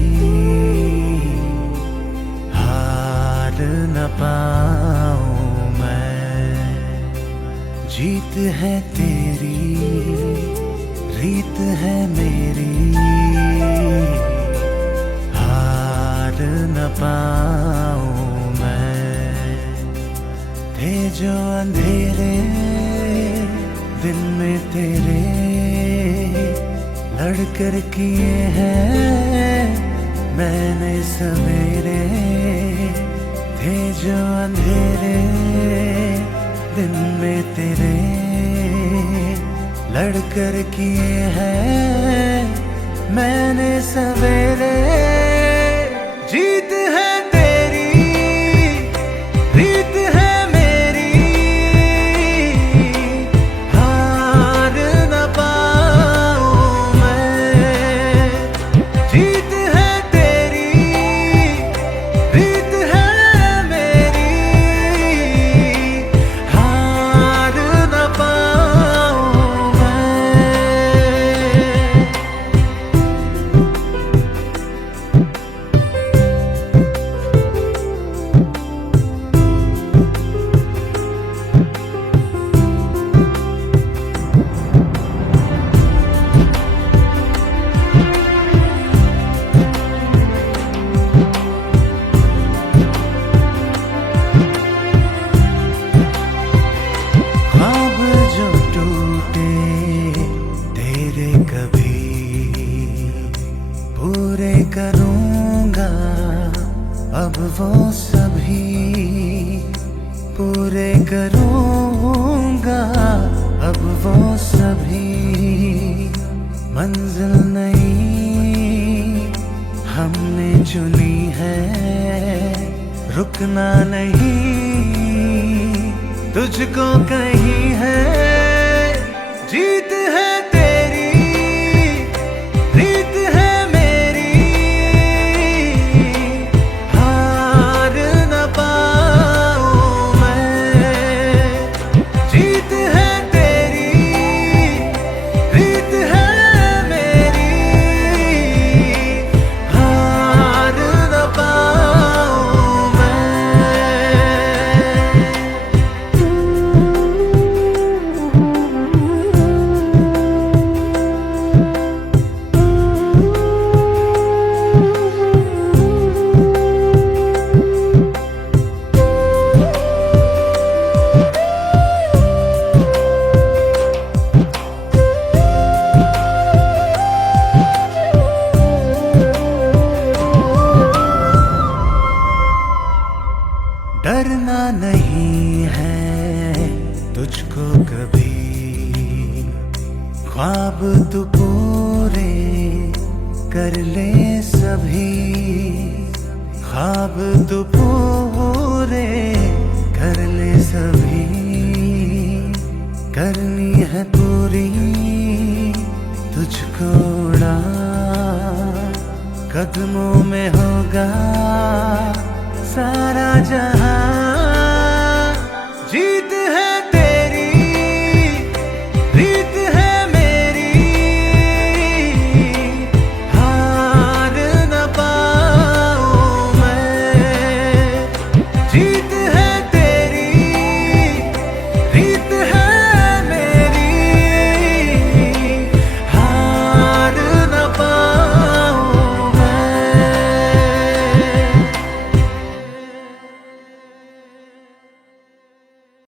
हार न पाऊं मैं। जीत है तेरी, रीत है मेरी, हार न पाऊं मैं। थे जो अंधेरे दिल में तेरे, लड़कर किए हैं मैंने सवेरे। थे जो अंधेरे दिल में तेरे, लड़कर किए हैं मैंने सवेरे। जीत है तेरी, रीत है करूँगा अब वो सभी, पूरे करूँगा अब वो सभी। मंजिल नहीं हमने चुनी है, रुकना नहीं तुझको कहीं है। जीत है तेरी, रीत है डरना नहीं है तुझको कभी, ख्वाब तू पूरे कर ले सभी। ख्वाब तू पूरे कर ले सभी, करनी है पूरी तुझको उड़ा। कदमों में होगा सारा जहां।